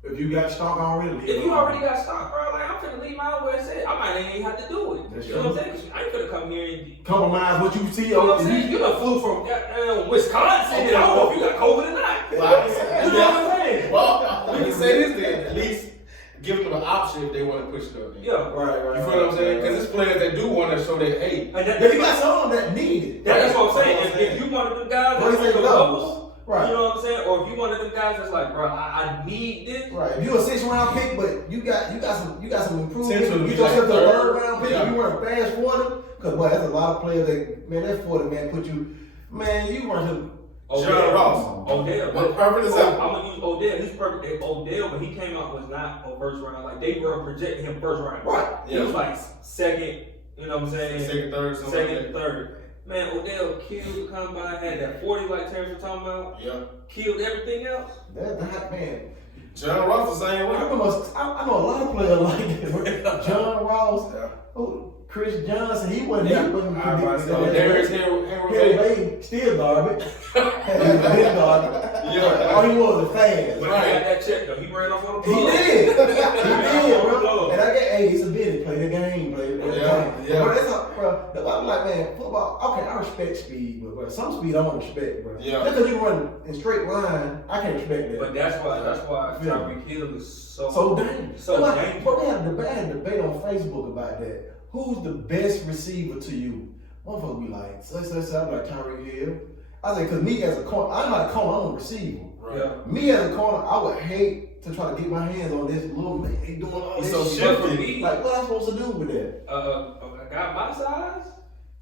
If you got stock already, if you already got stock, bro, like I'm finna leave my where it said. I might ain't even have to do it. That's You know what I'm saying? 'Cause I ain't finna come here and compromise what you see you know what on I'm saying? You done flew from Wisconsin, and I don't know if you got COVID or not. You know Well, what I'm saying? well, we can say this then. At least give them an option if they want to push it up. Then. Yeah. Right. You feel what I'm saying? Because there's players that do want to show that, hey, And that, But you got some that need it. that's what I'm saying. If you one of them guys What that's do you on think the levels? bubble, Right. you know what I'm saying? Or if you one of them guys that's like, bro, I need this. Right. If you a 6th round pick, but you got some improvement. Potential to You be yourself like to a third. 3rd round pick. Yeah. You weren't fast 40. Because boy, that's a lot of players that that 40 man put you. Man, you run to. John Ross. Odell. What perfect example. I'm gonna use Odell. He's perfect. Odell, when he came out, was not on first round. Like they were projecting him first round. Right. He was like second. You know what I'm saying? Second, third, something Second, like that. third. Man, Odell killed the combine. Had that 40 like Terrence was talking about. Yeah. Killed everything else. That's not man. John Ross the same I way. remember. I know a lot of players like that. John Ross. Yeah. Oh, Chris Johnson. He wasn't. Yeah. He wasn't I was predicted. about to say, Darius Henry. Henry still garbage. Big garbage. Yeah. All he was fast. But he had that check though. He ran off on the He plug. did. He did, bro. Plug. And I get, hey, it's a bit. Play the game, play the game. Yeah. Bro, that's not, bro. I'm like, man, football. Okay, I respect speed, but bro, some speed I don't respect, bro. Yeah. Just because you run in straight line, I can't respect that. But that's why Yeah. Tyreek Hill is so dangerous. So But dangerous. we had a debate on Facebook about that. Who's the best receiver to you? One folks be like, so I'm like Tyreek Hill. I say, because me as a corner, I'm not a corner, I'm a receiver. Yeah. Me as a corner, I would hate to try to get my hands on this little man. He doing all He's this so shit. for me. Like, what am I supposed to do with that? A guy my size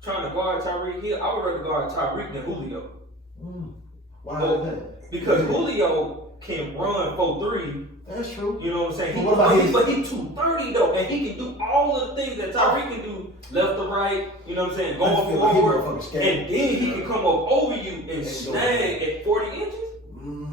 trying to guard Tyreek Hill, I would rather guard Tyreek than Julio. Why Well, is that? Because Julio can run 4-3. That's true. You know what I'm saying? But what about his- But he's 230 though, and he can do all of the things that Tyreek can do, left to right. You know what I'm saying? I Going feel like he forward, motherfucking and scared. then he can come up over you and And snag at 40 inches.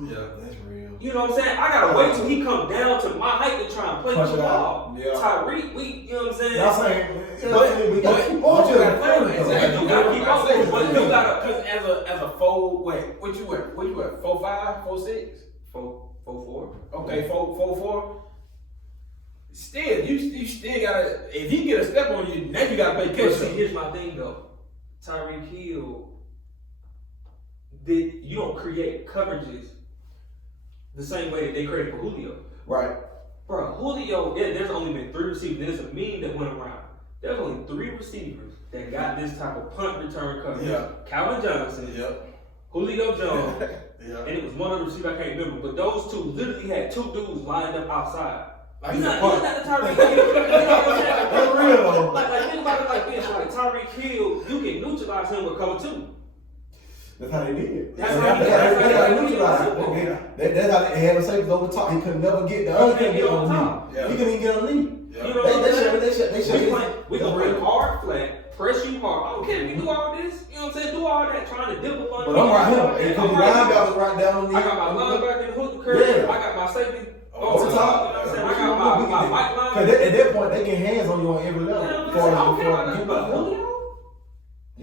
Yeah. That's real. You know what I'm saying? I gotta wait till he come down to my height to try and play Punch the it out. ball. Yeah. Tyreek, you know what I'm saying? Y'all saying, But- we got to but- keep but on you to gotta the play thing, with though. it. You gotta keep up with it, but you gotta. Because as a 4, what you at? 4'5", 4'6"? 4-4. Okay, 4'4". Still, you still gotta. If he get a step on you, now you gotta play But catch see, up. here's my thing though. Tyreek Hill, you don't create coverages the same way that they created for Julio. Right. Bro, Julio, there's only been 3 receivers. There's a meme that went around. There's only 3 receivers that got this type of punt return coverage. Yeah. Calvin Johnson, Yep. Julio Jones, Yeah. and it was one other receiver I can't remember. But those 2 literally had 2 dudes lined up outside. Like He's he's a not punt. the Tyreek Hill. You know what I'm saying? That's real, though. Like think about it like this. Like Tyreek Hill, you can neutralize him with cover 2. That's how they did. That's how they neutralize did. it. That's how they had a safety over top. He could never get the other. Couldn't get on top. Yeah. He couldn't even get on knee. Yeah. You know what I'm saying? They We gonna play hard flat, press you hard. I don't care if you do all this. You know what I'm saying? Do all that, trying to dip up on But I'm right here. I'm right here. Linebackers right down on the knee. I got my linebacker in the hook curve. Yeah. I got my safety Over over the top. top. You know what I'm saying? I got my white line. Because at that point, they get hands on you on every level. I don't care about that. But Julio,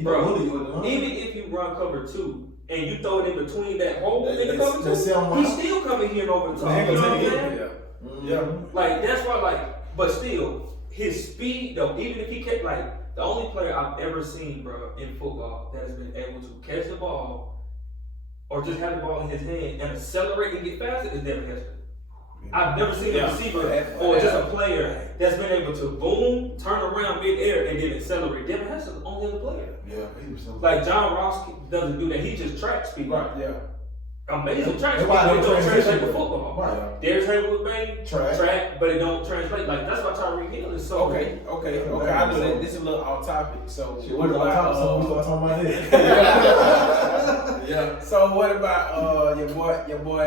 Bro, even if you run cover 2 and you throw it in between that hole in the cover 2, That's he's still coming here over the top. You know what I'm saying? Yeah. Like that's why, like, but still, his speed though, even if he kept like the only player I've ever seen, bro, in football that has been able to catch the ball or just have the ball in his hand and accelerate and get faster is Devin Hester. I've never seen a receiver or just a player that's been able to boom, turn around mid-air, and then accelerate. Devin Hester's the only other player. Yeah. Like John Ross doesn't do that. He just track speed. Right, yeah. Amazing track That's speed, why but they it don't transition translate to with it. football. Right. There's Haywood Bay, Track. but it don't translate. Like that's why Tyreek Hill is so Okay. I know that this is a little off topic. So Shit, what about top? So we start talking about this. Yeah. So what about your boy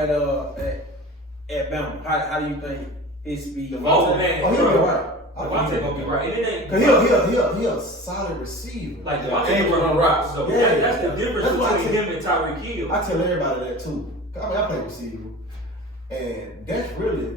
at Bama? How do you think his speed? Oh man, Oh, he'll be right. Devontae gonna be right. And it ain't Cause he a solid receiver. like Yeah, Devontae and can run routes. So Yeah. that's the difference That's why I between say- him and Tyreek Hill. I tell everybody that too. I mean, I play receiver, and that's really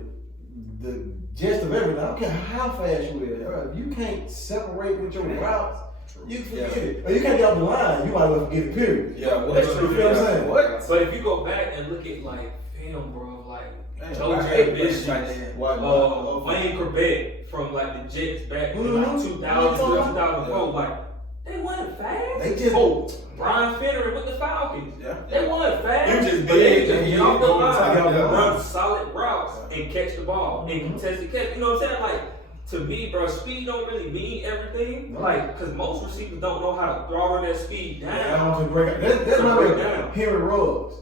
the gist of everything. I don't care how fast you are. If you can't separate with your routes, You can forget it. Or you can't get off the line. You might as well forget it, period. Yeah, That's true. You know what I'm saying? What? But if you go back and look at like film, bro, like Joe I J. hate Bishop, like that. Wayne Corbett from like the Jets back in like 2000, 2004, like they wasn't fast. They just Brian Fennery with the Falcons. Yeah. They wasn't fast. You just but they big just and get you off the go line, top, yeah. run solid routes and catch the ball and contested catch. You know what I'm saying? Like to me, bro, speed don't really mean everything. No. Like, cause most receivers don't know how to throttle that speed down. That's not break like down. Henry Ruggs.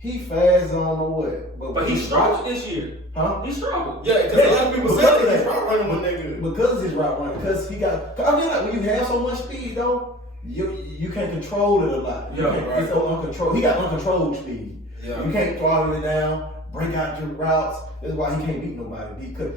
He fast, I don't know what. But he struggled this year. Huh? He struggled. Yeah, because a lot of people Because say of he's that. route running when they good. Because of his route running. Because he got. I mean, like when you have so much speed, though, you can't control it a lot. You Yeah, can't, right. It's so uncontrolled. He got uncontrolled speed. Yeah. You can't throttle it down, break out your routes. That's why he can't beat nobody. Because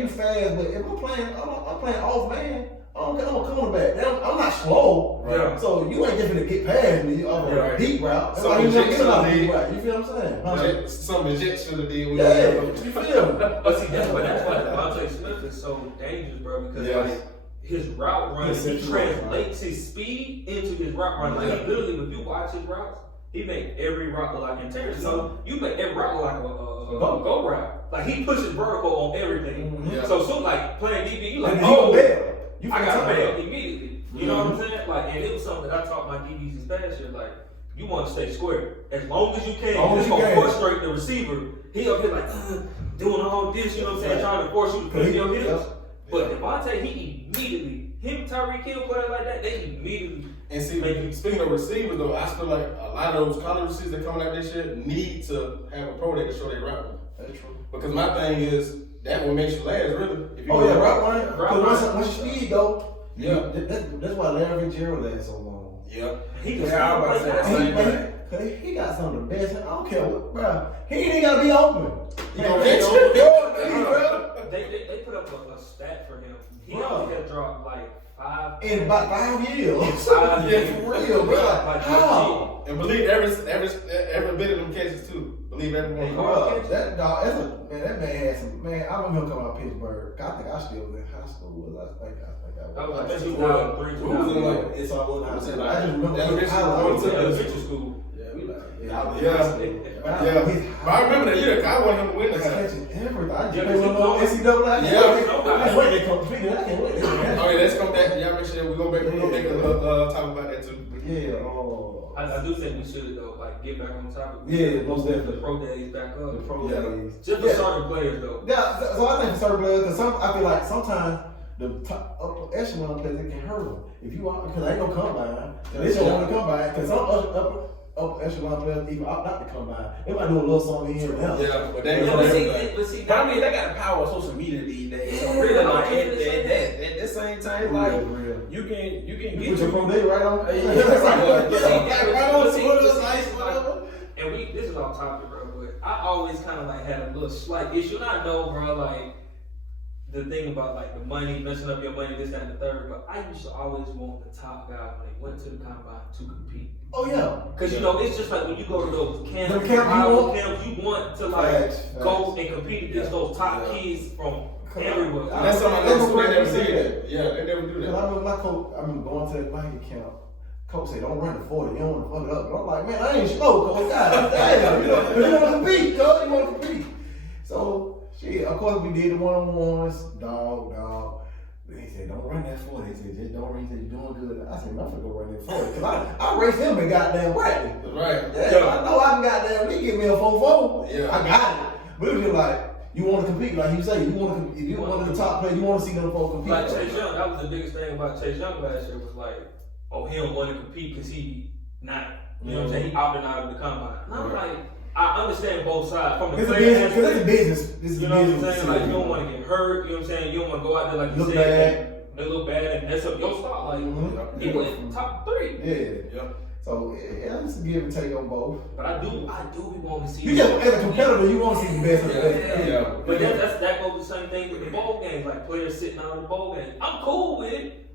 you fast, but if I'm playing off man, I'm a cornerback. I'm not slow. Right. So you ain't just gonna get past me off a Right. deep route. That's So why he's not getting off a Jet deep route. You feel what I'm saying? Huh? Something the Jets should have did. Yeah, you feel me? But see, that's why Devontae Smith is so dangerous, bro. Because Yes. like his route run, Yes, he it's translates his speed into his route run. Like Yeah. he literally, if you watch his routes, he make every route look like interior. So you make every route look like a go route. Like he pushes vertical on everything. Mhm. Yeah. So like playing DB, you like, And he gonna oh, bail. You I feel got me? bailed immediately. You know what I'm saying? Like, and it was something that I taught my DBs this past year. Like, you want to stay square as long as you can. Long as It's you gonna can. frustrate the receiver. He up here like doing all this. You know what I'm saying? Right. Trying to force you to put your hips. Yeah. But Devontae, he immediately, him, Tyreek Hill, players like that, they immediately. And see, speaking of receivers though, I feel like a lot of those college receivers that coming out this year need to have a pro that can show their route running. That's true. Because my thing is that what makes you last really. If you Oh go yeah, route route running. running. Route Because running. once your speed go, Yeah. that's why Larry Fitzgerald lasts so long. Yeah. He can Yeah, I was about to say that He, same man, thing. he got some of the best. I don't care what, bro. He ain't even gotta be open. He Man, gonna they catch don't- you. they don't- They put up a stat for him. He Bro. only had dropped like 5. In about 5 years. Five Yeah, years. for real, bro. Like, How? And believe every bit of them catches too. Believe every one of them. Bro, that dog, that man had some, man, I remember him coming out of Pittsburgh. I think I still was in high school. I think I was like I think 2003, we was in 2004. like- it's all in high Was it school. like I just remember elementary his school? highlights. Was it Elementary school. Yeah, we like. Yeah, I was in Yeah. high school. Yeah. But I remember that year, I wanted him to win I that. catching everything. I just Yeah, played with no because NCAA. I can't wait to complete it. I can't wait. Oh yeah, let's come back. Y'all make sure we go back. We gonna make a talk about that too. Yeah, oh. I do think we should though, like get back on topic. Yeah, most The definitely. pro days back up. The pro Yeah. days. Just for Yeah. certain players though. Yeah, so I think for certain players, because I feel like sometimes the top upper echelon players, it can hurt them. If you want, because ain't no combine, they don't want to combine. Because some upper echelon players even opt not to combine. They might do a little something here and there. Yeah, but they Yeah, know but see, everything. But I mean, they got the power of social media these days. So Yeah, really, like I'm at just saying. the same time, like Real. you can You get put your pro day right on. Yeah, That's right. Right on, See, put but us see, ice, this is like- whatever. And this is off topic, bro, but I always kind of like had a little slight issue. And I know, bro, like the thing about like the money, messing up your money, this, that, and the third. But I used to always want the top guy when they went to the combine to compete. Oh yeah. Cause you know, it's just like when you go to those camps, Them camps you Iowa want- camps, you want to like Facts, go facts. and compete against those top Yeah. kids from everywhere. That's something I That's never what they never they see say. that. Yeah, they never do Because I that. remember my coach, I remember going to that Nike camp. Coach said, don't run the 40, you don't want to fuck it up. But I'm like, man, I ain't slow, coach. God damn, you want to compete, coach, you want to compete. So, shit, of course we did the one-on-ones, dog. He said, don't run that 40. He said, just don't run. He said, you're doing good. I said, man, I'm gonna go run that 40. Because I raced him in goddamn practice. Right. Yeah, I know I can goddamn, he give me a 4-4. Yeah. I got it. But it was just like, you want to compete, like you say, you want to, if you're one of the top players, you want to see them folks compete. Like Chase Young, that was the biggest thing about Chase Young last year was like, oh, he don't want to compete because he not, you know what I'm saying? He opted out of the combine. And I'm like, I understand both sides from the It's a player business, because it's a aspect. business. This is You a know what I'm business. saying? Like you don't want to get hurt. You know what I'm saying? You don't want to go out there like you Look said, they look bad and mess up your spot. Like Mhm. he went top 3. Yeah. Yeah. So, yeah, it's a give and take on both. But I do be wanting to see. You just, as a competitor, you want to see the best of the best. Yeah. Yeah. But that goes the same thing with the bowl games, like players sitting out of the bowl game. I'm cool with it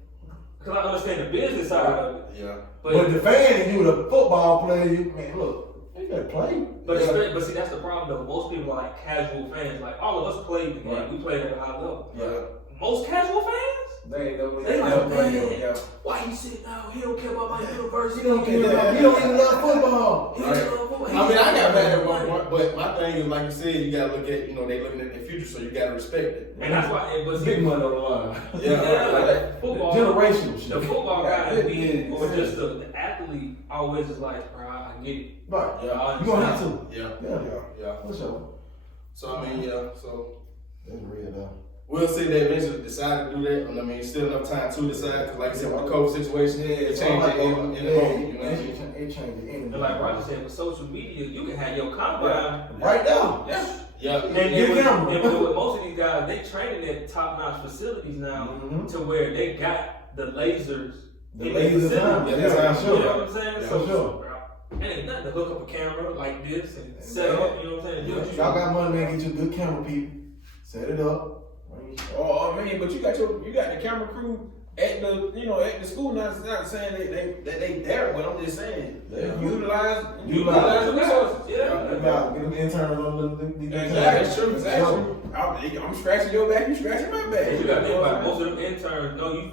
because I understand the business side of it. Yeah. But the fan and you, the football player, you, man, look, you gotta play. But see, that's the problem though. Most people are like casual fans. Like all of us played the game. Right. We played at a high level. Yeah. most casual fans, They ain't never they never like, played man, him. why he sitting out? He don't care about my university. He don't care about. He don't even love football. He don't love football. I mean, I got mad at one point, but my thing is, like you said, you gotta look at, they looking at their future, so you gotta respect it. And that's why, but Big money on the line. yeah, like football, Generational shit. the football guy Yeah, be, or yeah. just the athlete always is like, bro, I get it. Right. Yeah, You gonna have to. Yeah, Yeah. For sure. So I mean, so That's real though. we'll see if they eventually decide to do that. And I mean, still enough time to decide, because like I said, with the COVID situation, it changed it in the moment. You know what I mean? It changed it. And like Roger said, with social media, you can have your combine. Right now. Yeah. And Give with, camera. and with most of these guys, they training at top-notch facilities now to where they got the lasers. The in ladies the time. facility. Yeah, You for know sure. what I'm saying? Yeah, So, for sure. and ain't nothing to hook up a camera like this and set up. You know what I'm saying? Do what you Y'all do. got money, man. Get you good camera people. Set it up. Oh man, but you got the camera crew at the school. Not saying that they there, but I'm just saying utilize Utilize the the resources. Yeah. You got get them interns on the That's true. That's true. I'm scratching your back. You scratching my back. And you got to think about it, most of them interns know you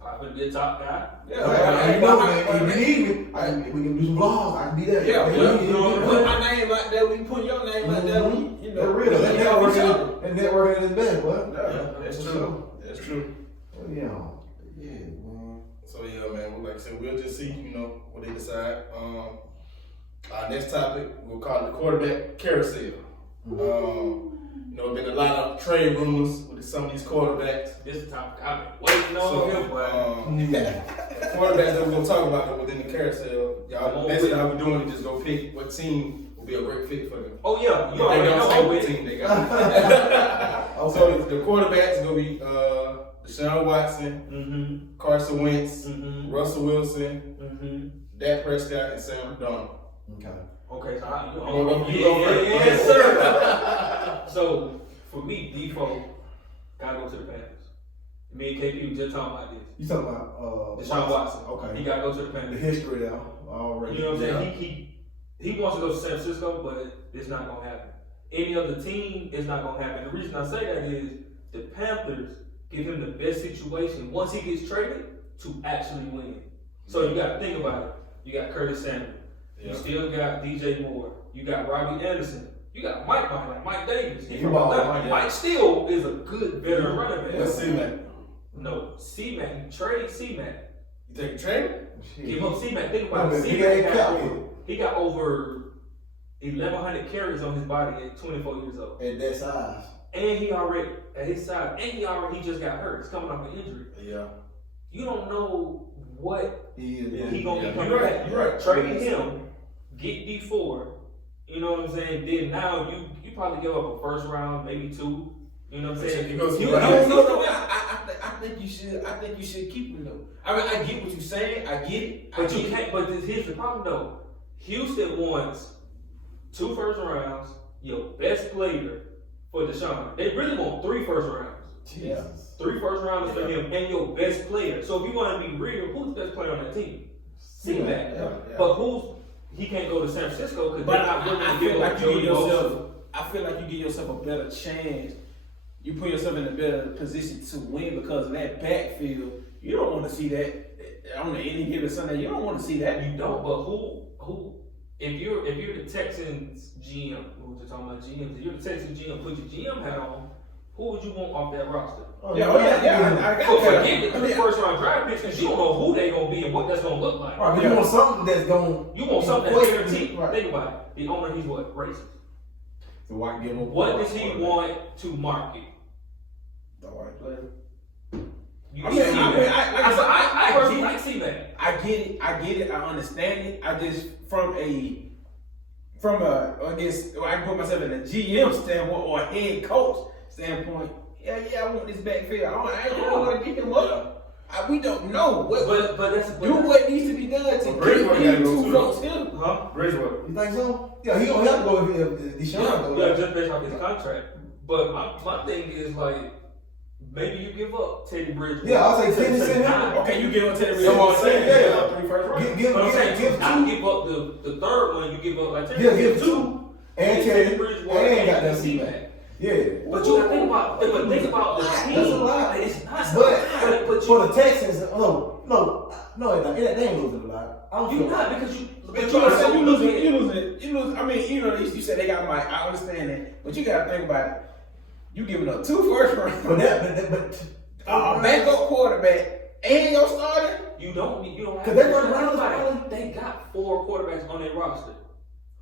probably be a top guy. You know, man, if you need me, we can do some vlogs. I can be there. Yeah, Yeah, put my name out there. We put your name out there. They're real. That networking is best, boy. That's true. That's true. Yeah, man. So yeah, man. Like I said, we'll just see, what they decide. Our next topic, we'll call it the quarterback carousel. Been a lot of trade rumors with some of these quarterbacks. This is the topic I've been waiting on him, but Quarterbacks that we're gonna talk about within the carousel. Y'all, basically how we're doing it, just go pick what team will be a great fit for them. oh yeah, you They already don't know say I'm what with team they got. So the quarterbacks gonna be Deshaun Watson, Carson Wentz, Russell Wilson, Dak Prescott, and Sam Darnold. Okay, so You go first. yes, sir. So for me, default gotta go to the Panthers. Me and KP were just talking about this. You talking about Deshaun Watson. Okay. He gotta go to the The Panthers. history there already. You know what I'm saying? He wants to go to San Francisco, but it's not gonna happen. Any other team is not gonna happen. The reason I say that is the Panthers give him the best situation once he gets traded to actually win. So you gotta think about it. You got Curtis Samuel. You still got DJ Moore. You got Robbie Anderson. You got Mike Davis. Mike still is a good veteran running back. Let's see, man. No, C-Mac. You trade C-Mac. You take a trade? Give up C-Mac. Think about it. He got over 1,100 carries on his body at 24 years old. At that size. And he already, at his side, and he just got hurt. He's coming off an injury. Yeah. You don't know what He gonna be coming You're back. right. Trade him, get D4. You know what I'm saying? Then now you probably give up a first round, maybe 2. You know what I'm saying? Because No. I think you should keep him though. I mean, I get what you're saying. I get it. But you can't. But here's the problem though. Houston wants 2 first rounds, your best player for Deshaun. They really want 3 first rounds. Jesus. 3 first rounders for him and your best player. So if you want to be real, who's the best player on that team? C-Mac. Yeah. But he can't go to San Francisco because But they're not willing I to feel give like up you Joey give yourself. Bosa. I feel like you give yourself a better chance. You put yourself in a better position to win because of that backfield. You don't want to see that on any given Sunday. You don't want to see that. You don't. But who? If you're the Texans GM, we were talking about GMs. If you're the Texans GM, put your GM hat on. Who would you want off that roster? I So got forget the 3 first round draft picks because you don't know who they gonna be and what that's gonna look like. Right, but you want something that's going. You want something that's guaranteed. Right. Think about it. The owner, he's what? Racist. So I can give him. What does he want to market? The white player. You I see mean, that. I I personally get like C-Mac. I get it. I understand it. I just I guess I can put myself in a GM standpoint or a head coach standpoint. Yeah, I want this backfield. I don't want to give him up. We don't know what. What needs to be done to Bridgewater get gotta go these too. 2 votes here. Huh? Bridgewater. You think so? Yeah, he gonna have to go if Deshaun goes. Yeah, just based off his contract. But my thing is like, maybe you give up Teddy Bridgewater. Yeah, I'll say Teddy send him. Okay, you give him to the Someone saying, yeah. 3 first rounds. Give But I'm saying, give I 2. give up the third one. You give up like Teddy. Yeah, give 2. And Teddy. Bridgewater And got that C-Mac. C-Mac. Yeah. But you gotta think about the team. That's a lot. It's not. But for the Texans, no, it ain't losing a lot. I don't You feel not like because you. But you losing. I mean, you said they got Mike. I understand that, but you gotta think about it. You giving up 2 first rounds. but Backup quarterback and your starter. You don't have. Cause they run around Everybody, they got 4 quarterbacks on their roster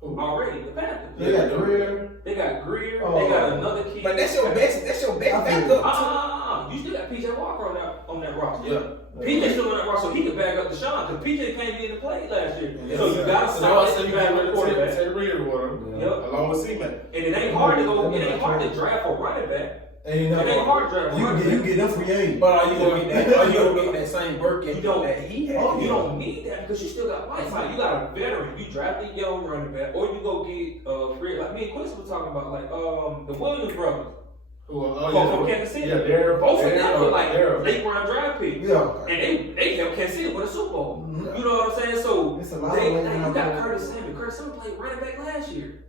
already. The Panthers. they got Greer. They got Greer. Oh. They got another kid. But that's your best. That's your best I feel backup. You still got PJ Walker on that roster. Yeah. PJ still on that roster, so he can back up Deshaun because PJ can't get in the play last year. Yeah. So you got to So start I said you back got with to quarterback. take Reed water, Yep. along with C-Man. And it ain't hard to go. It ain't hard to draft a running back. And It ain't hard to draft a running you back. get them free agents. But are you gonna get that? Are you gonna get that same Burke You don't- that he had? Oh, You don't need that because you still got Whiteside. You got a veteran. You draft a young running back, or you go get free. Like me and Quincy were talking about, like the Williams brothers from Kansas City. Yeah, Darryl. Both of them were like Darryl. late round draft picks. Yeah. And they helped Kansas City win a Super Bowl. Mhm. You know what I'm saying? So It's a lot of you late round got draft Curtis picks. Samuel. Curtis Samuel played running back last year.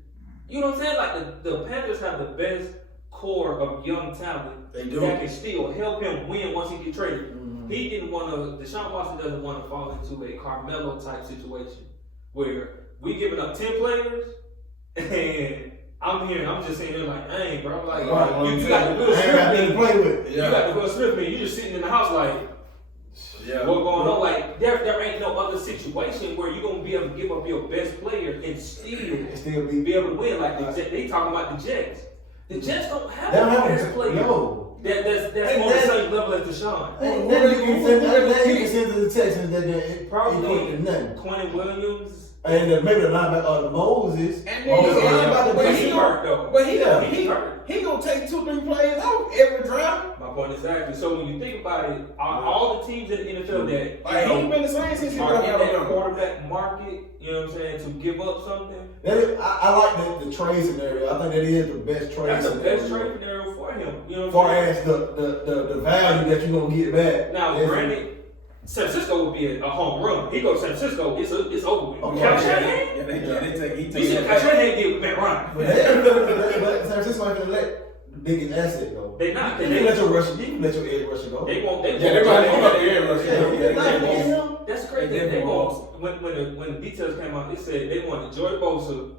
You know what I'm saying? Like the Panthers have the best core of young talent They do. that can still help him win once he get traded. Mhm. He didn't want to. Deshaun Watson doesn't want to fall into a Carmelo type situation where we giving up 10 players and I'm just sitting here like, dang, bro. Like, you got the Will I ain't got nothing to Smith. play with. You got the Will Smith, and you just sitting in the house like, Yeah. what going on? Like, there ain't no other situation where you're gonna be able to give up your best player and still It still be. able to win. Like they talking about the Jets. The Jets don't have They don't a have best a player. No. That's And on the then- same level as Deshaun. And then you can send to the Texans that they Probably nothing. Quentin Williams. And maybe the linebacker, the Moses. And Moses then linebacker, but He he hurt though. But he hurt. gonna take 2-3 players out every drive. My point exactly. So when you think about it, all the teams in the NFL that Like he ain't been the same since he are got in that out. quarterback market, you know what I'm saying, to give up something. I like the trade scenario. I think that is the best trade That's the scenario. best trade scenario for him. You know As what far I'm saying? as the value that you're gonna get back. Now, is- granted, San Francisco would be a home run. He goes to San Francisco, it's over with. Okay. Kyle Shanahan? Yeah, they take. He You take see what Kyle Shanahan did with Matt Ryan? But San Francisco ain't gonna let the biggest asset go. They not. You can let your rusher, you can let your edge rusher go. They won't. Yeah, they're going to the air rush. Yeah. That's crazy. They want when the details came out, it said they wanted Joey Bosa,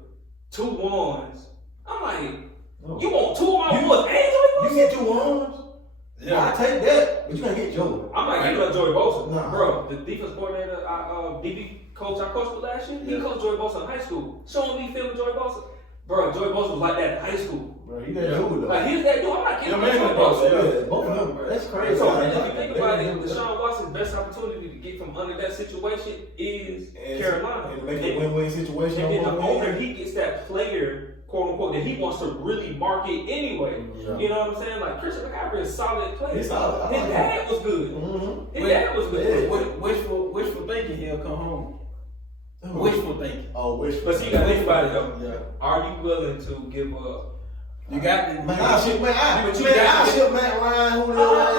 2 ones. I'm like, you want 2 of my ones and Joey You Bosa? get 2 arms. Yeah. I take that, but you can't get Joey. I'm not giving up Joey Bosa. Nah. Bro, the defense coordinator, DB coach I coached with last year, he coached Joey Bosa in high school. Showing me film with Joey Bosa. Bro, Joey Bosa was like that in high school. Bro, he that dude though. Like, he's that dude. I'm not kidding. Yeah, man, Joey Bosa. yeah. Yeah, both of them, bro. That's crazy. So if you think about it, Deshaun Watson's best opportunity to get from under that situation is Carolina. And make it a win-win situation. And then the on both owner, ends. he gets that player, quote unquote, that he wants to really market anyway. Yeah. You know what I'm saying? Like Christian McCaffrey is a solid player. He's solid. I His like dad was good. Mm-hmm. His dad was good. Wishful thinking. He'll come home. Wishful thinking. Oh, wishful. But see, you gotta think about it though. Yeah. Are you willing to give up? You got the Man, I ship Matt Ryan, who but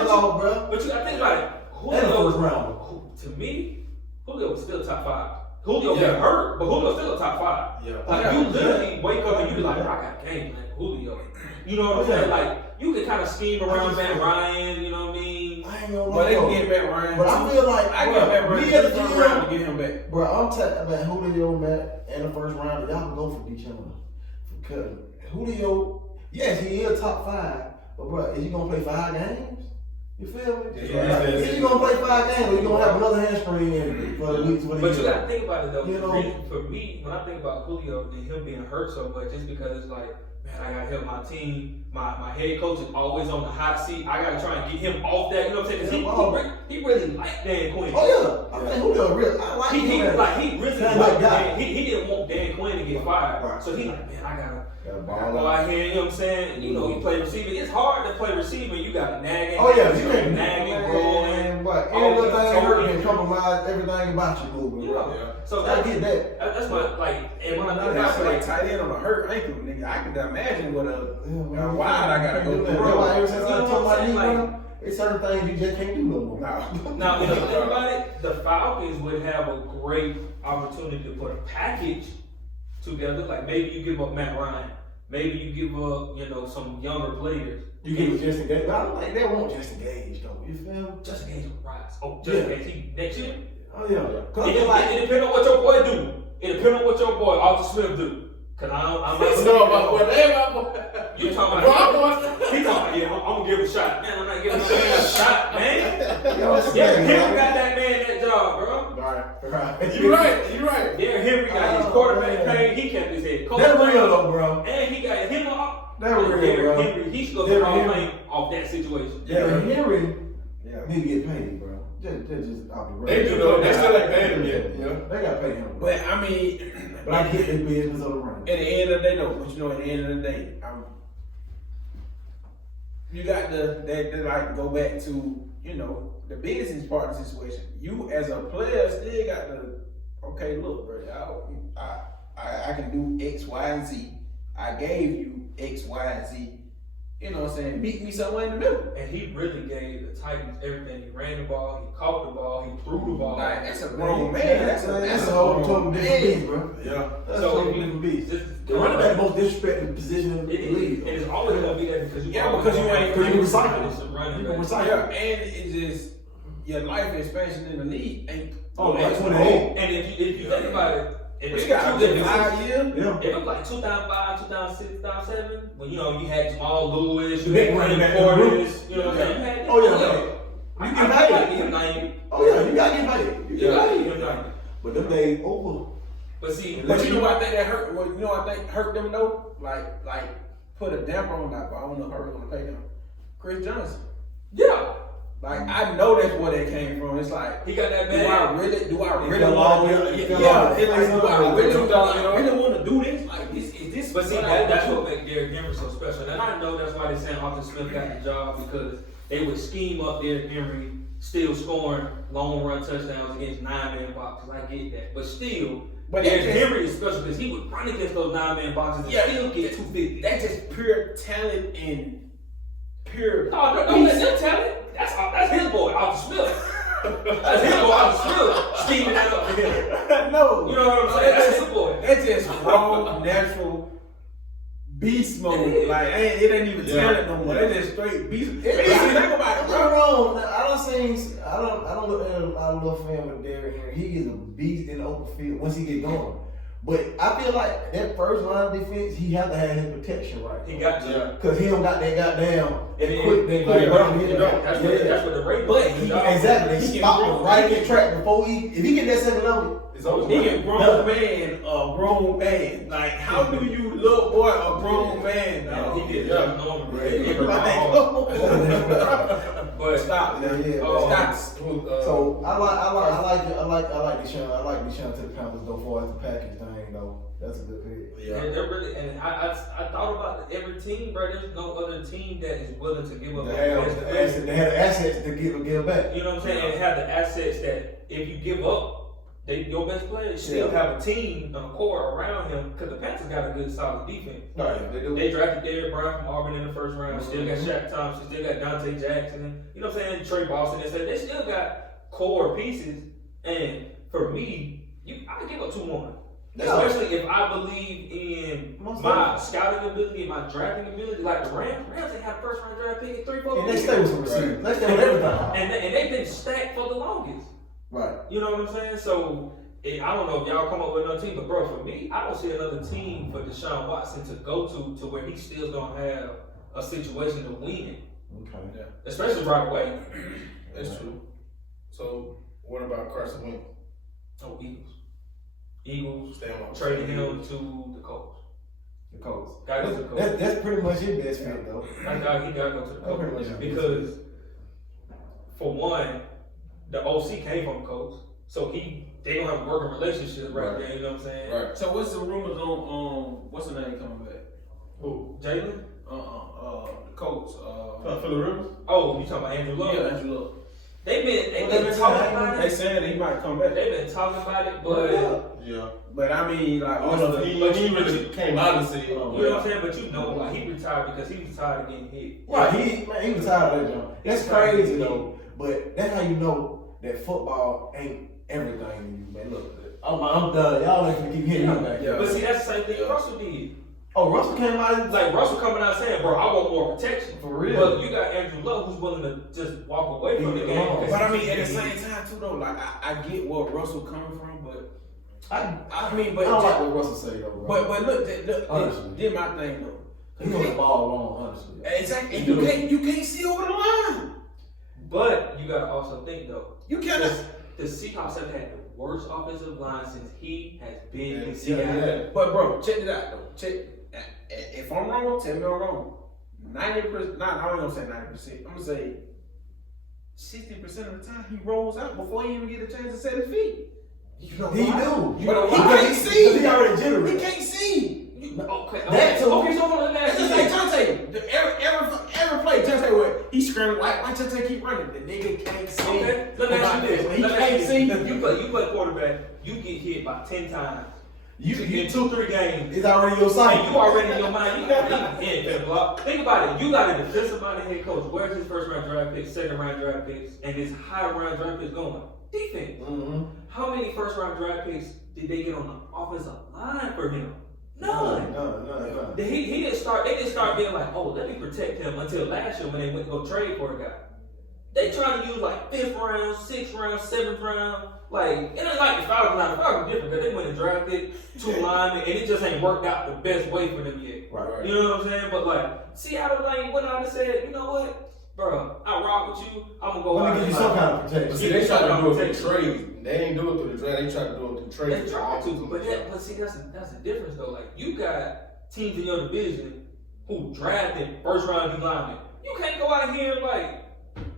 off, bro. But you gotta think about it. That's the Julio, first round. to me, Julio was still top 5. Julio Yeah. got hurt, but Julio's still a top 5. Yeah. Like you literally wake up and you be like, bro, I got game plan for Julio. You know what I'm saying? Like you can kind of scheme around Matt Ryan. You know what I mean? I ain't gonna But lie. they can get Matt Ryan. But I feel like, I got Matt Ryan me in as the a first round to GM, get him back. bro, I'm telling man, Julio, Matt, in the first round, y'all can go for each other. Because Julio, yes, he is top 5, but bro, is he gonna play 5 games? You feel me? Yeah. Is he gonna play 5 games, or you gonna have another hamstring in for the weeks? But you gotta think about it though. You know? For me, when I think about Julio and him being hurt so much, it's because it's like, man, I gotta help my team. My head coach is always on the hot seat. I gotta try and get him off that. You know what I'm saying? Because he really liked Dan Quinn. Oh yeah, I mean Julio real. I like He him. really Kinda liked guy. Dan. He didn't want Dan Quinn to get fired. Right. So he like, man, I gotta ball go out. out here. You know what I'm saying? You know, you play receiver. It's hard to play receiver. You got nagging. Oh yeah, you can't nagging, rolling. But all any little these thing hurt totally- can compromise everything about you moving. Yeah. Bro. So I get that. That's my like. And when I think I about feel it, like tight end on a hurt ankle, nigga. I can imagine what Yeah, wide I gotta go That's through. why ever since I You know told what my I'm knee, saying? bro, it's certain things you just can't do no more. now, if you think about it, the Falcons would have a great opportunity to put a package together. Like maybe you give up Matt Ryan, maybe you give up, some younger players. You give Justin Gage. I don't think they want Justin Gage though. You feel me? Justin Gage will rise. Oh, Justin Gage, he next year? Oh yeah. It depends on what your boy do. It depends on what your boy Arthur Smith do. Cause I'm know about what they about. You talking about? He talking about? Yeah, I'm gonna give him a shot. Man, I'm not giving no man a shot, man. Derrick Henry got that man that job, bro. Right. You right. Derrick Henry got his quarterback paid. He kept his head coach. That's real though, bro. And he got him off. That real, Derrick bro. Henry, he should go to the Hall of Fame off that situation. Derrick Henry need to get paid, bro. Just off the road. They do though. They still ain't paying him yet. They got to pay him. But I mean, But I get the business on the run. At the end of the day, though, but at the end of the day, you got to like go back to the business part of the situation. You as a player still got to look, bro. I can do X, Y, and Z. I gave you X, Y, and Z. You know what I'm saying? Beat me somewhere in the middle. And he really gave the Titans everything. He ran the ball, he caught the ball, he threw the ball. Like, that's a grown man. That's a whole grown total different beast, bro. Yeah. That's So a totally different beast. The The running back the most disrespected position in the league. It is always gonna be that because you because you ain't Because you running can back. recycle. Yeah, and it's just your life expansion in the league ain't. Like 28. And if you think about it, But you got to 5 years. Yeah. it was like 2005, 2006, 2007 when you had Jamal Lewis, you Big had running Clinton back in the Portis, you know what I'm saying? You had Oh, yeah, I You feel get like paid. him 90. Oh yeah, you gotta get paid. You Yeah, gotta him get 90. paid. But them days over. But see, But you know what I think that hurt? What I think hurt them though? Like put a damper on that. But I don't know if I really want to pay them. Chris Johnson. yeah, Like I know that's where they came from. It's like he got that do bag. I really fell off, want yeah, to? it fell Yeah, off. it's like do I $2,000, really want to do this? Like this is this? But see, what I that's do? what makes Derrick Henry so special. And I know that's why they're saying Arthur Smith got the job because they would scheme up Derrick Henry still scoring long run touchdowns against 9-man boxes. I get that. But still, But Derrick that's Henry is special because he would run against those 9-man boxes and still get 250. That's just pure talent and pure. No, don't let them tell it. That's his boy, Arthur Smith. That's his boy, Arthur Smith, scheming that up for him. No, You know what I'm saying? That's his boy. That's just raw, natural beast mode. Like it ain't even talent no more. That's just straight beast. Think about it, I'm bro. wrong. I don't look at a lot of fan with Derrick Henry. He is a beast in the open field once he get going. But I feel like that first line of defense, he have to have his protection right. He got to. Cause he don't got that goddamn And quick then- like That's what the Ravens. But do. he- exactly. They He can stop grow. him right in the track before if he get that second level, it's over. He a grown man, a grown man. Like, how do you little boy a grown man? Yeah, Dog? he did. Norman, bro. But stop, man. Yeah, Stop. So I like Deshaun. I like Deshaun to the Panthers though for as the package thing though. That's a good pick. Yeah, they're really, and I thought about every team, bro. There's no other team that is willing to give up. They have the assets to give back. You know what I'm saying? And have the assets that if you give up, your best players still have a team, a core around him. Because the Panthers got a good, solid defense. Right, they do. They drafted Derrick Brown from Auburn in the first round. Still got Shaq Thompson. Still got Dante Jackson. You know what I'm saying? Trey Boston. They still got core pieces. And for me, I give up 2 more. Especially if I believe in my scouting ability and my drafting ability, like the Rams. Rams they have first round draft pick in 3-4 And they years. stay with some receivers. They stay with everything. And they've been stacked for the longest. Right. You know what I'm saying? So I don't know if y'all come up with another team, but bro, for me, I don't see another team for Deshaun Watson to go to where he still gonna have a situation to win, Okay. especially right away. That's true. So what about Carson Wentz? Oh, Eagles Stay on. trading him to the Colts. The Colts. Got to the Colts. That's pretty much his best fit though. He got to go to the Okay, Colts yeah. because, for one, the OC came from the Colts, so they don't have a working relationship right there. You know what I'm saying? Right. So what's the rumors on what's the name coming back? Who? Jalen? The Colts. For the Rivers? Oh, you talking about Andrew Luck? Yeah, Andrew Luck. They've been talking about They it. saying that he might come back. They've been talking about it, but Yeah. But I mean, like, I don't know if he really came out and said, you know what I'm saying? But you know, like he retired because he was tired of getting hit. Right, he was tired of that jump. That's crazy though. But that's how you know that football ain't everything to you, man. Look, I'm done. Y'all ain't gonna keep hitting me back. Yeah. But see, that's the same thing Russell did. Oh, Russell came out. Like Russell coming out saying, bro, I want more protection. For real. But you got Andrew Luck who's willing to just walk away from the game. But I mean, at the same time too, though, like I get where Russell coming from, but I mean, but I don't like what Russell say though, bro. but look, Honestly. did my thing though. He on the ball wrong, honestly. Exactly, and you can't see over the line. But you gotta also think though, You cannot. the Seahawks have had the worst offensive line since he has been in Yeah, Seattle. yeah. But bro, check it out though. Check. If I'm wrong, tell me I'm wrong. 90%. Nah, I ain't gonna say 90%. I'm gonna say 60% of the time he rolls out before he even get a chance to set his feet. You know he do. He can't see. He already jittery. He can't see. Okay, That too. okay, so let me It's ask just you like this. Jonte. Every play, Jonte what? He screaming like Jonte keep running. The nigga can't see. Okay, let me ask you this. He Let me ask can't you see. this. You play quarterback, you get hit about 10 times. You In 2-3 games. it's already your sight. And you already in your mind, you got to block. Think about it. You got a defensive-minded head coach. Where's his first-round draft picks, second-round draft picks, and his high-round draft picks going? Defense. Mm-hmm. How many first-round draft picks did they get on the offensive line for him? None. None. He didn't start. They didn't start being like, oh, let me protect him until last year when they went to go trade for a guy. They trying to use like 5th round, 6th round, 7th round. Like it ain't like the Falcons. Now the Falcons different because they went and drafted 2 linemen and it just ain't worked out the best way for them yet. Right. You know what I'm saying? But like Seattle Lane went out and said, you know what, bro, I rock with you. I'm gonna go Let out me give and you some kind of protection. But see, they try to do it through trade. They ain't do it through the draft. They try to do it through trade. They try to, but see, that's the difference though. Like you got teams in your division who drafted first round D linemen. You can't go out here and like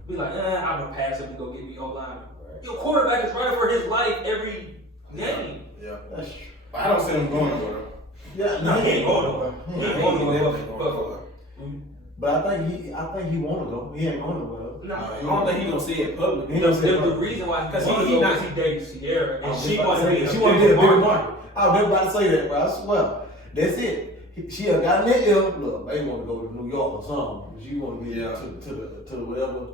be like, I'm gonna pass him to go get me O lineman. Right. Your quarterback is running for his life every game. Yeah. That's true. But I don't see him going nowhere. Yeah, No, he ain't going nowhere. He ain't going nowhere. But I think he want to go. He ain't going nowhere. No, I don't think he gonna say it publicly. He don't say the it. reason why, Because because he he not- dated Sierra and She she wanted to be she want to get a bigger market. I was about to say that, bro. I swear. That's it. She had gotten that ill. Look, they want to go to New York or something. She want to get to whatever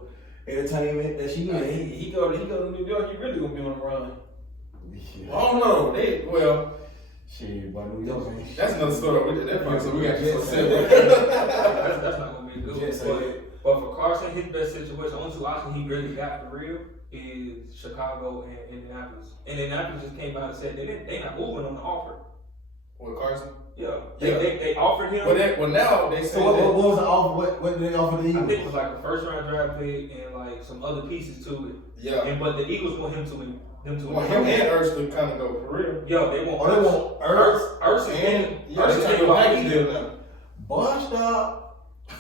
entertainment that she in. He go to New York. He really gonna be on the run. I don't know. Well, Shit, boy, New York ain't. that's another story. We did that part, so we got to say That's not gonna be good. Just say it. But for Carson, his best situation, only 2 options he really got for real is Chicago and Indianapolis. Indianapolis just came out and said they not moving on the offer. With Carson. Yeah, Yeah. They offered him. Well, now they say So what that. was the offer? What did they offer the I Eagles? think it was like a first round draft pick and like some other pieces to it. Yeah. And but the Eagles want him to Well, him and Ertz to kind of go for real. Yo, they want Oh, they want Ertz? Ertz is And getting yeah, they trying to do a package deal now. Boy, stop.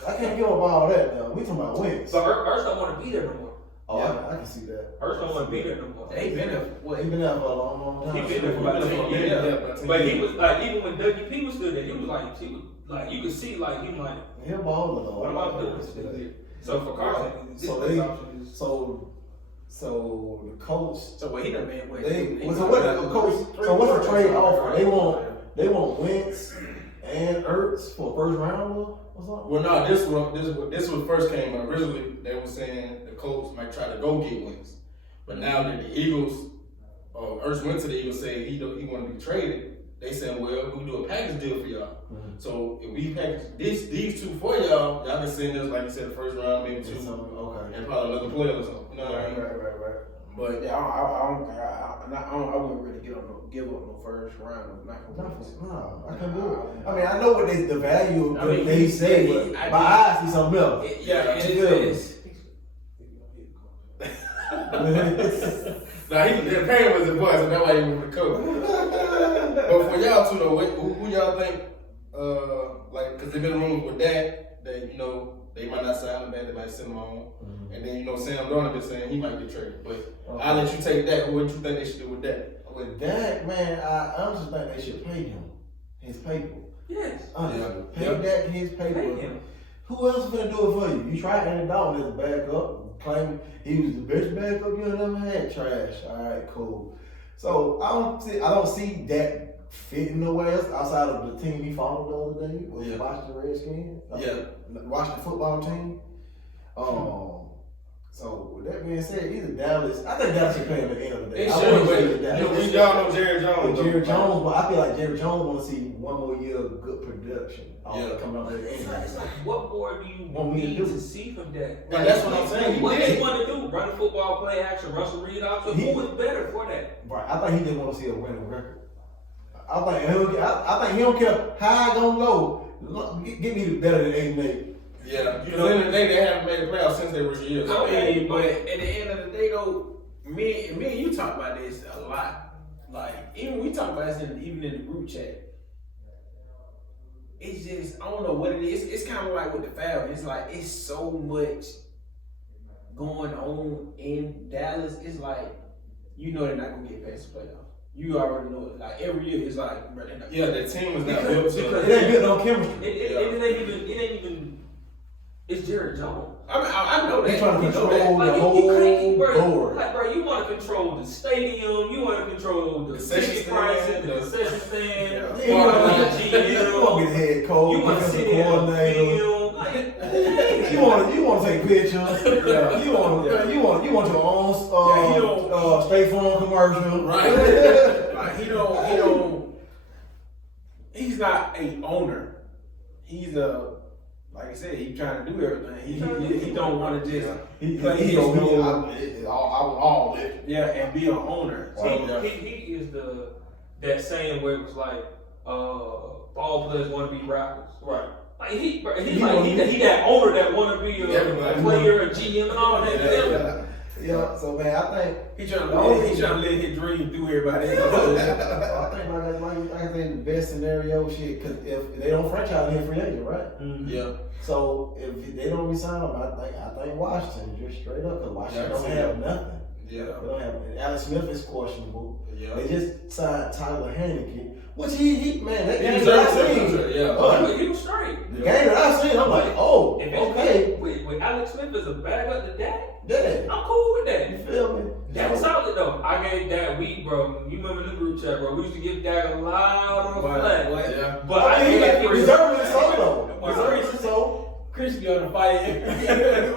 I can't give up all that now. We talking about wins. But Ertz don't want to be there no more. Oh, I can see that. Ertz don't want to be there no more. They been there. Well, he been there for a long time. He been there for about 10 years. Yeah. But he was like, even when WP was still there, he was like, you could see like he like, He'll ball though. what am I doing? So for Carson, this So best they- option is So the Colts. So what he done been with? So what's the trade offer? They want Wentz and Ertz for a first rounder or something. Well, no, this was first came out. Originally, they were saying the Colts might try to go get Wentz, but now that the Eagles, Ertz went to the Eagles saying he want to be traded. They said, well, we do a package deal for y'all. Mm-hmm. So if we package these 2 for y'all can send us, like you said, the first round, maybe 2, Okay. and probably another player or something. You know what I mean? Right. But Yeah, I wouldn't really give up no first round. No, I can't do it. I mean, I know what the value I mean, they say, he- but I my mean- eyes see something else. now the pain was the boy, so that's why he moved the coach. But for y'all too though, who y'all think? Like, cause there been rumors with that they might not sign him back, they might send him on. And then Sam Darnold been saying he might get traded. But I'll let you take that. What you think they should do with that? With that, man, I honestly think they should pay him his paper. yes. Honestly, pay Yeah. that his paper. Pay him. Who else is gonna do it for you? You tried Andy Dalton as a backup, claiming he was the best backup you ever had. Trash. All right, cool. So I don't see that fitting nowhere else outside of the team he followed the other day was Washington Redskins. Yeah. Washington football team. So with that being said, either Dallas, I think Dallas should play him at the end of the day. They I should, wouldn't but say You Dallas. y'all know Jerry Jones. Jerry though. Jones, but I feel like Jerry Jones want to see one more year of good production. Yeah. Coming up at the end. It's like, what more do you Want me to need do? to see from that? And that's what I'm saying. What He they did. want to do? Run the football, play action, Russell Reed option. Who is better for that? Right. I think he just want to see a winning record. I think he don't care how I gonna go. Look, get me better than 8-8. Yeah, because at the end of the day, they haven't made the playoffs since they were years. I mean, but at the end of the day, though, me and you talk about this a lot. Like, even we talk about this even in the group chat. It's just, I don't know what it is. It's kind of like with the Falcons. It's like, it's so much going on in Dallas. It's like, you know they're not going to get past the playoffs. You already know it. Like, every year, it's like, bro, they're not Yeah, the team was not built Because- to. It ain't good no chemistry. It ain't even. It's Jerry Jones. I know that. He's trying to You know control that. the you can't, whole bro. board. Like, bro, you want to control the stadium. You want to control the Concession ticket stand, prices, the the- concession stand. Yeah, You want to you be a want to GM. get head coach, You want to sit defensive there and coordinator. film. Like, You want to take pictures. Yeah. You want your own Yeah, he don't- State Farm commercial. Right. Like, he's not a owner. He's like I said, he's trying to do everything. He don't want to just He play his don't role. know. All it. Yeah, and be an owner. So, he is that saying where it was like, ball players want to be rappers. Right. Like he that owner that want to be a player, a GM, and all that. Yeah. So man, I think he trying to let his dream through everybody. I think like I think the best scenario shit, because if they don't franchise him free agent, right? Mm-hmm. Yeah. So if they don't resign him, I think Washington just straight up, because Washington don't have nothing. Yeah. They don't have. Alex Smith is questionable. Yeah. They just signed Tyler Haneke, which he man, that He game deserves that I it. seen, Yeah. He was straight. the game that I seen, I'm like, oh, If it's okay, with Alex Smith as a backup to Dak, yeah, I'm cool with that. you feel me? That was solid though. I gave Dak week, bro. You remember the group chat, bro? We used to give Dak a lot of flack. Yeah. But I he gave him deservedly so though. Wow. Deservedly so. Chris be on the fire.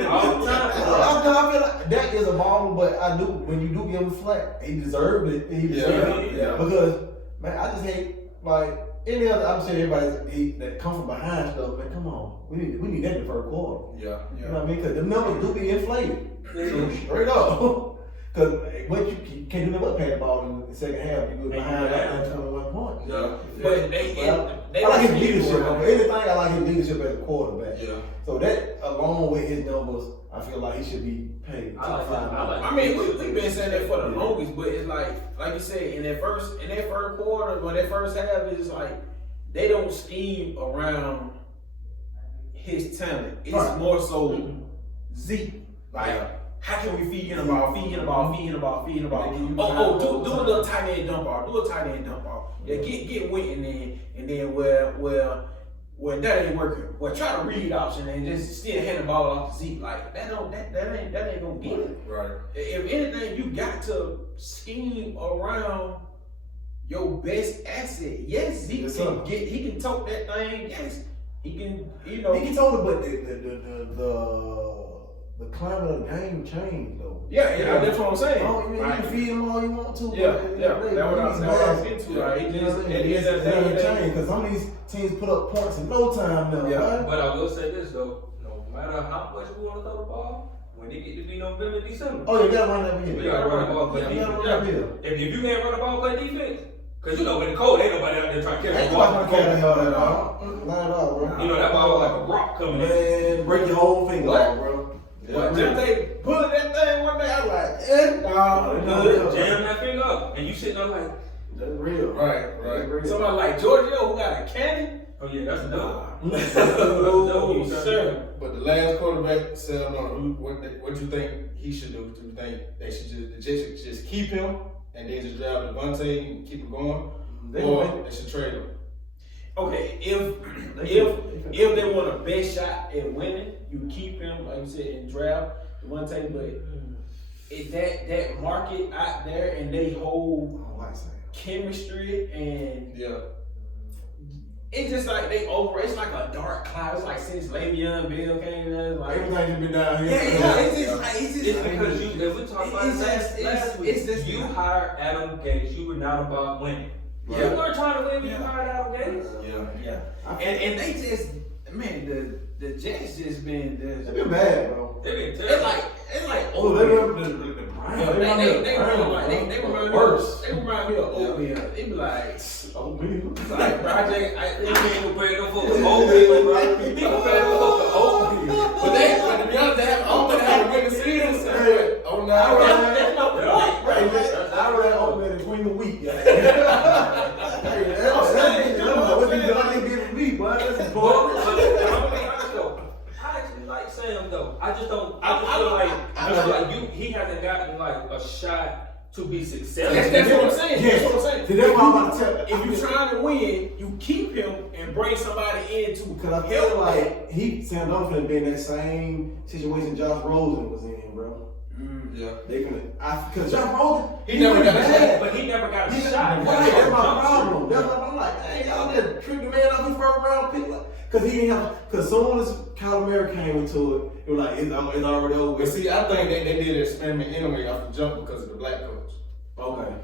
all the time. I feel like Dak is a baller, but I do when you do give him flack, he deserved it. He deserved it. Yeah. Because man, I just hate like any other. I'm saying everybody that come from behind stuff. Man, come on, we need that in the first quarter. Yeah. You know what I mean? Because the numbers do be inflated. So straight up. Because what you can't do nothing but pay the ball in the second half. You go behind that 21 points. Yeah. But they I like his don't leadership. keep Over anything, I like his leadership as a quarterback. Yeah. So that, along with his numbers, I feel like he should be paid. I like top him. I like five. I mean, we've been saying that for the longest, but it's like you said, in that first quarter, or that first half, it's like they don't scheme around his talent. It's Right. more so Zeke. Like, Yeah. how can we feed him the ball, feed him the ball, feed him the ball, feed him the ball? Making you Do a little tight end dump off, do a tight end dump off. Yeah, get Wentz in there, and then well, that ain't working. Well, try to read option and just still hand the ball off to Zeke. Like that ain't gonna get it. Right. If anything, you got to scheme around your best asset. Yes, Zeke Yes, sir. he can tote that thing. Yes, he can. He can tell it, but the climate of the game changed though. Yeah, that's what I'm saying. You can feed him all you want to. Yeah, but yeah, they- that's what I he's was bad. into. Right, it You know just what I at mean? the end of the It day, changed because some of these teams put up points in no time now. Yeah. Right? But I will say this though, no matter how much we want to throw the ball, when it get to be November, December, Oh, you gotta run that we bill. gotta run the ball, play You gotta defense. run that bill. If you can't run the ball, play defense. Cause you know when the cold, ain't nobody out there trying to catch Ain't the nobody ball. gonna carry that at all. Not at all, bro. You know that ball like a rock coming in. Man, break your whole finger What? off, bro. But just they pulling that thing one day, I'm like, No, Good, jam that finger up, and you sitting there like, That's real. Right. That's real. somebody like Giorgio who got a cannon. oh yeah, that's a dub. No, sir. But the last quarterback said, what you think he should do? Do you think they should just keep him and then just draft Devontae and keep him going, or they should trade him? Okay, if they want a best shot at winning, you keep him, like you said, in draft one time. But if that market out there and they hold chemistry and Yeah. it's just like it's like a dark cloud. It's like since Le'Veon Bell came in, like Everything just been down here. yeah, it's just It's because you, if we talk about it's that last week, it's just you hired Adam Gase. You were not about winning. Yeah. You weren't trying to win when you hired Adam Gase. yeah. And they just man, the Jets just been It's been bad, bro. They've been it's terrible. like Oh, they run the Browns. they remind me worse. They remind me of oatmeal. It be like Oatmeal. like Project. I can't compare them for the oatmeal, bro. You compare them for the oatmeal. But to be honest, they have a winning season. Oh no, That's no point. I ran oatmeal in Queen of the Week. What you done give me, boy? That's But important. I'm gonna be honest though. I actually like Sam though. I just don't. I feel like he hasn't gotten like a shot to be successful. That's what I'm saying. Yes. That's what I'm saying. See, that's what I'm about to tell you. If you're trying to win, you keep him and bring somebody in to Because I feel like Sam Donaldson been in that same situation Josh Rosen was in, bro. Yeah. They can, because Josh Rosen, He never got a bad. But he never got a shot. Right, that's my problem. That's why I'm like, hey, y'all just tricked the man off his first round pick. Because he didn't have, because soon as Kyler Murray came into it, it was like, it's already over. But see, I think they did an experiment anyway off the jump because of the black coach. Okay.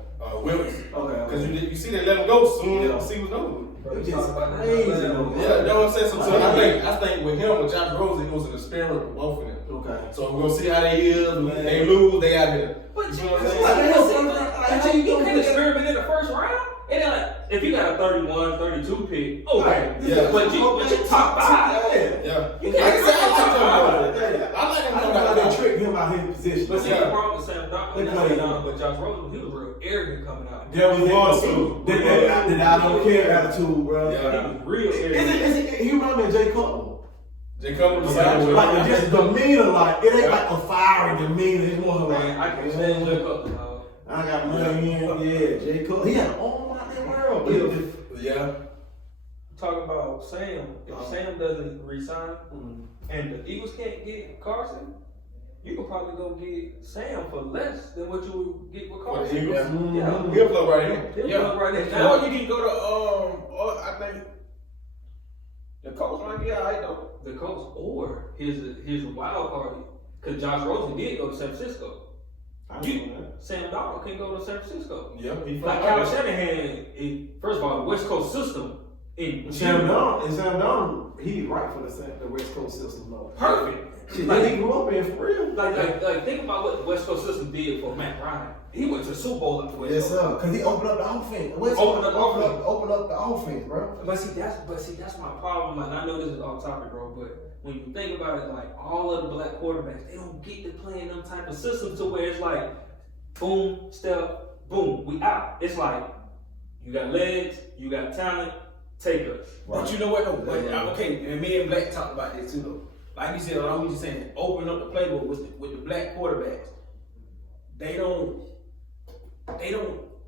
Wentz. Okay. Because you see they let him go soon Yeah. as the season was over. It's just crazy. Yeah, you know what I'm saying? So I think with him, with Josh Rosen, it was an experiment with both of them. Okay. So we're gonna see how they is. When they lose, they out here. But You know what I'm saying? you can experiment in the first round. And then like, if you got a 31, 32 pick, okay. Yeah. But you top five. Yeah. You Like I can't said, I like say him. I like him. I don't know how they tricked him out his position. But see, Yeah. the problem with Sam Darnold, but Josh Rosen, he was real arrogant coming out. There was was too. That I don't care attitude, bro. Yeah. He was real arrogant. He remind me of Jay Cutler. They come with the same way. Like just demeanor, like it ain't like a fiery demeanor. It's more like Man, I can stand Jay Cutler, dog. I got money in. Yeah, Jay Cutler. He had an arm out that world. Yeah. Talking about Sam, if Sam doesn't resign and the Eagles can't get Carson, you could probably go get Sam for less than what you would get with For the Carson. Eagles. Yeah. He'll plug right in. He'll Yeah. plug right in. Or Now, you can go to I think the Colts might be alright though. the Colts, or here's a wild card, because Josh Rosen did go to San Francisco. Sam Darnold can go to San Francisco. Yeah. He Like Kyle Shanahan, first of all, the West Coast system Sam Donald, he's right for the West Coast system though. perfect. Shit, that he grew up in for real. Like think about what the West Coast system did for Matt Ryan. He went to the Super Bowl at the West Yes, Coast. sir. Because he opened up the offense. Opened up the offense. Opened up the offense, bro. But see, that's my problem. Like, I know this is off topic, bro, but when you think about it, like all of the black quarterbacks, they don't get to play in them type of systems to where it's like, boom, step, boom, we out. It's like you got legs, you got talent, take us. But you know what though? But, okay, and me and Black talked about this too though. Like you said, I'm just saying, open up the playbook with the black quarterbacks. They don't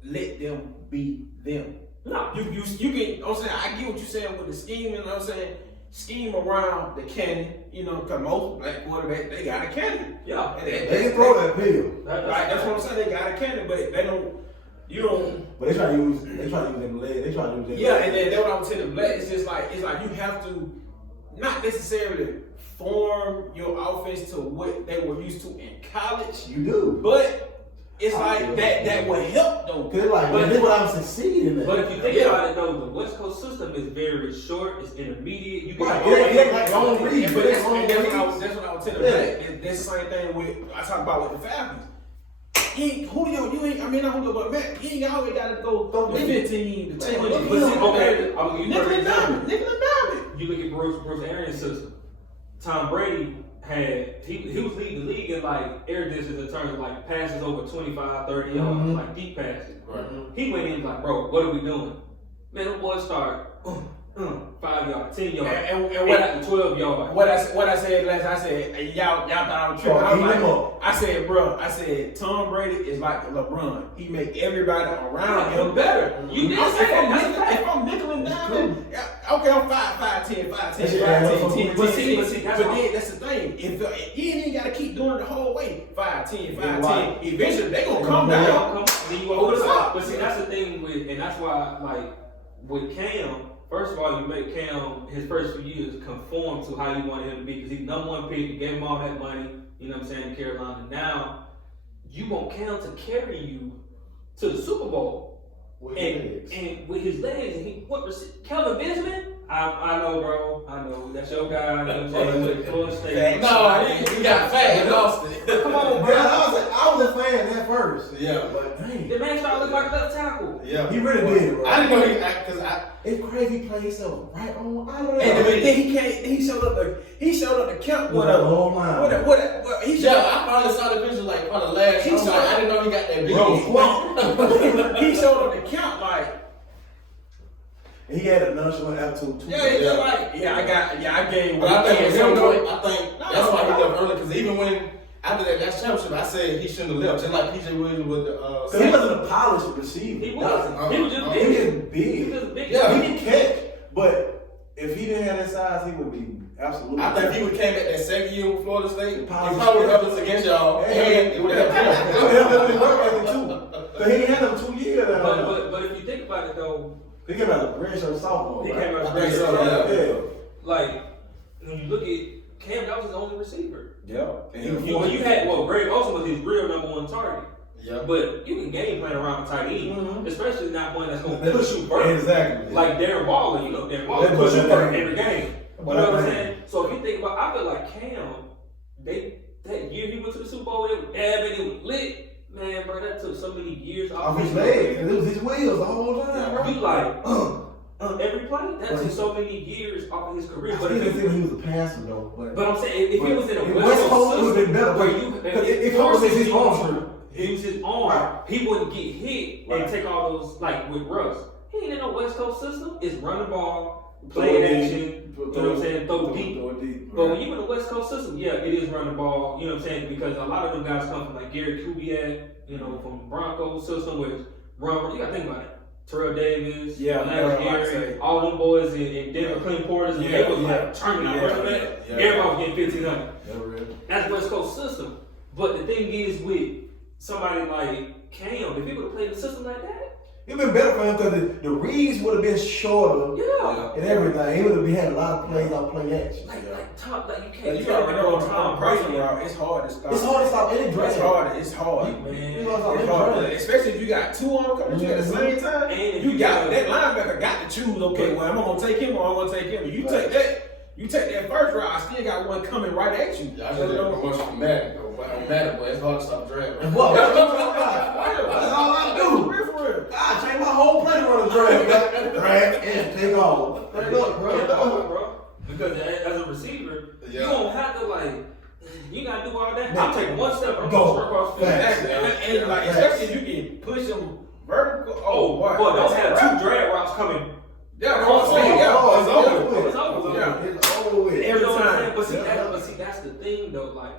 let them be them. No. You can, I'm saying, I get what you're saying with the scheme, and I'm saying, scheme around the cannon, you know, because most black quarterbacks, they got a cannon. Yeah. And They can throw that pill. Right, that's what I'm saying, they got a cannon, but they don't, you don't. But they try to use them legs. They try to use them. Yeah, and then that's what I was telling Black, it's like you have to not necessarily form your offense to what they were used to in college. You do. But it's like that will help though. Cause like, But- this what I'm succeeding at. But if you think about it though, the West Coast system is very short, it's intermediate. You Right, can it ain't like long read, But but it's long that's read. what I was telling Yeah. Black. That's the same thing with I talk about with the Falcons. Julio, you ain't. I mean, not Julio, but Matt, you ain't always got to go the 15, the 10. But see, okay, I'm gonna give you Nickel an and example. diamond, nickel and diamond. You look at Bruce Arians' system. Tom Brady he was leading the league in like air distance in terms of like passes over 25, 30 yards, like deep passes. Right. He went in like, bro, what are we doing? Man, the boys start 5 yards, 10 yards, And and what- got to 12 yards. What I said last, I said y'all thought I was tripping. I was Eat him like, up. I said, bro, Tom Brady is like LeBron. He make everybody around Him him better. You did say that. That's a fact. If I'm nickel and diamond, yeah, okay, I'm 5'10", 5'10", Yeah, 10. but see, that's But why- then that's the thing. If you ain't got to keep doing it the whole way, 5'10", 5'10", Right. eventually they gonna come Now, down. come, then you over the top. But see, that's the thing with, and that's why, like, with Cam, first of all, you make Cam his first few years conform to how you wanted him to be because he's number one pick. You gave him all that money. You know what I'm saying? In Carolina. Now you want Cam to carry you to the Super Bowl. And with his legs, Kelvin Benjamin? I know, bro. I know. That's your guy. You know what I'm saying? With Florida State. No, he got fat and lost it. Come on, bro. I was a fan at first. Yeah. But dang. The man started looking like a left tackle. Yeah. He really did, bro. I didn't know because It's crazy he played himself right on. I don't know. And then he showed up the camp with a whole line. He showed up. I finally saw the picture like on the last. I didn't know he got that big. He showed up the camp like. And he had a nonchalant attitude too. I gained. But I think with him though, that's why he left early because even when after that last championship, I said he shouldn't have left. Just like PJ Williams with the. Because he wasn't a polished receiver. He wasn't. He was just He big. was big. He was just big. Yeah, he can catch, but if he didn't have that size, he would be absolutely. I think if he would came back that second year with Florida State, he Polished. probably would have helped us against y'all, and it would have helped. It would have definitely worked at too. But he didn't have them 2 years. But if you think about it though, He came out of redshirt sophomore. he Right? came out I of think great so, stuff. Yeah. Like when you look at Cam, that was his only receiver. Yeah. And When you had Greg Olsen was his real number one target. Yeah. But you can game plan around a tight end, Mhm. especially not one that's gonna push you first. Exactly. Like Darren Waller, Darren Waller That push you boy- first every game. You But know I what I'm think- saying? So if you think about, I feel like Cam, that year he went to the Super Bowl, it was lit. Man, bro, that took so many years Off his legs, and it was his wheels the whole time, Yeah. bro. You like every play. That took so many years off of his career. I But still if didn't he, think he was a passer though. but I'm saying if he was in a West Coast, it would have been better. where It compensates his arm. use his arm, he wouldn't get hit and take all those like with Russ. He ain't in no West Coast system. It's run the ball, play in action. You know what I'm saying? Throw deep. But when you in the West Coast system, yeah, it is run the ball. You know what I'm saying? Because a lot of them guys come from like Gary Kubiak, from Broncos system, which run. You gotta think about it. Terrell Davis, Gary, all them boys in Denver, Clint Porters, and they was like turning out running back. Everybody was getting 1,500. That's West Coast system. But the thing is with somebody like Cam, if he would have played the system like that, It'd been better for him because the reads would have been shorter yeah. and everything. He would have had a lot of plays on play action. Like you Yeah, can't. you gotta know on Tom Brady route, it's hard to stop. It's hard to stop any It's drive. hard. It's hard. Man. You know, It's hard, especially if you got two on coming at the same time. And if you you got got- that linebacker got to choose. Okay, well, I'm gonna take him or I'm gonna take him. You take that. You take that first route. I still got one coming right at you. I just got a promotion from Madden. On Madden, boy, it's hard to stop the draft. And what? That's all I do. I change my whole play run the drag. Drag and take off. Look, bro. Because as a receiver, you Yeah. don't have to you gotta do all that. I'm taking one step, I'm Go. going across the field. Facts. And like, especially if you can push them vertical. Oh, boy. Boy, don't have two drag routes coming. Yeah, Cross field. Oh, it's over It's with. over with. Yeah. It's over with. You know what I'm saying? Yeah. But see, that's the thing though. Like,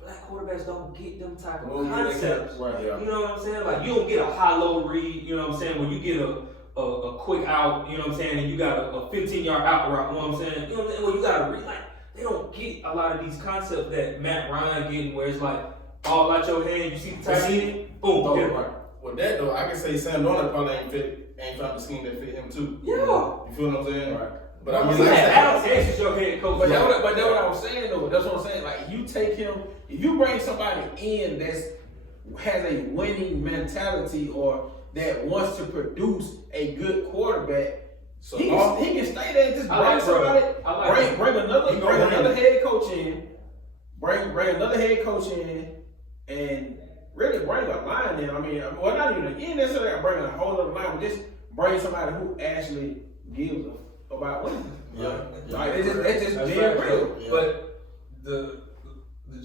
black quarterbacks don't get them type of concepts. Right, yeah. You know what I'm saying? Like, you don't get a high-low read. You know what I'm saying? When you get a quick out. You know what I'm saying? And you got a 15-yard out route. You know what I'm saying? You know what I'm saying? When you got a read, like, they don't get a lot of these concepts that Matt Ryan getting, where it's like all out your hand. You see the tight end, boom, Oh, get it. right. With that though, I can say Sam Darnold probably ain't found the scheme that fit him too. Yeah. You feel what I'm saying? Right. But I mean, See, like, Alex Hicks is your head coach. But that's what I was saying though. That's what I'm saying. Like you take him, if you bring somebody in that has a winning mentality or that wants to produce a good quarterback, so he can stay there and just I bring like somebody, I like bring another He gonna win. head coach in, bring another head coach in, and really bring a line in. I mean, well, not even you ain't necessarily bring a whole other line, but just bring somebody who actually gives about winning. Yeah. Like it's just That's being right. real. Yeah. But the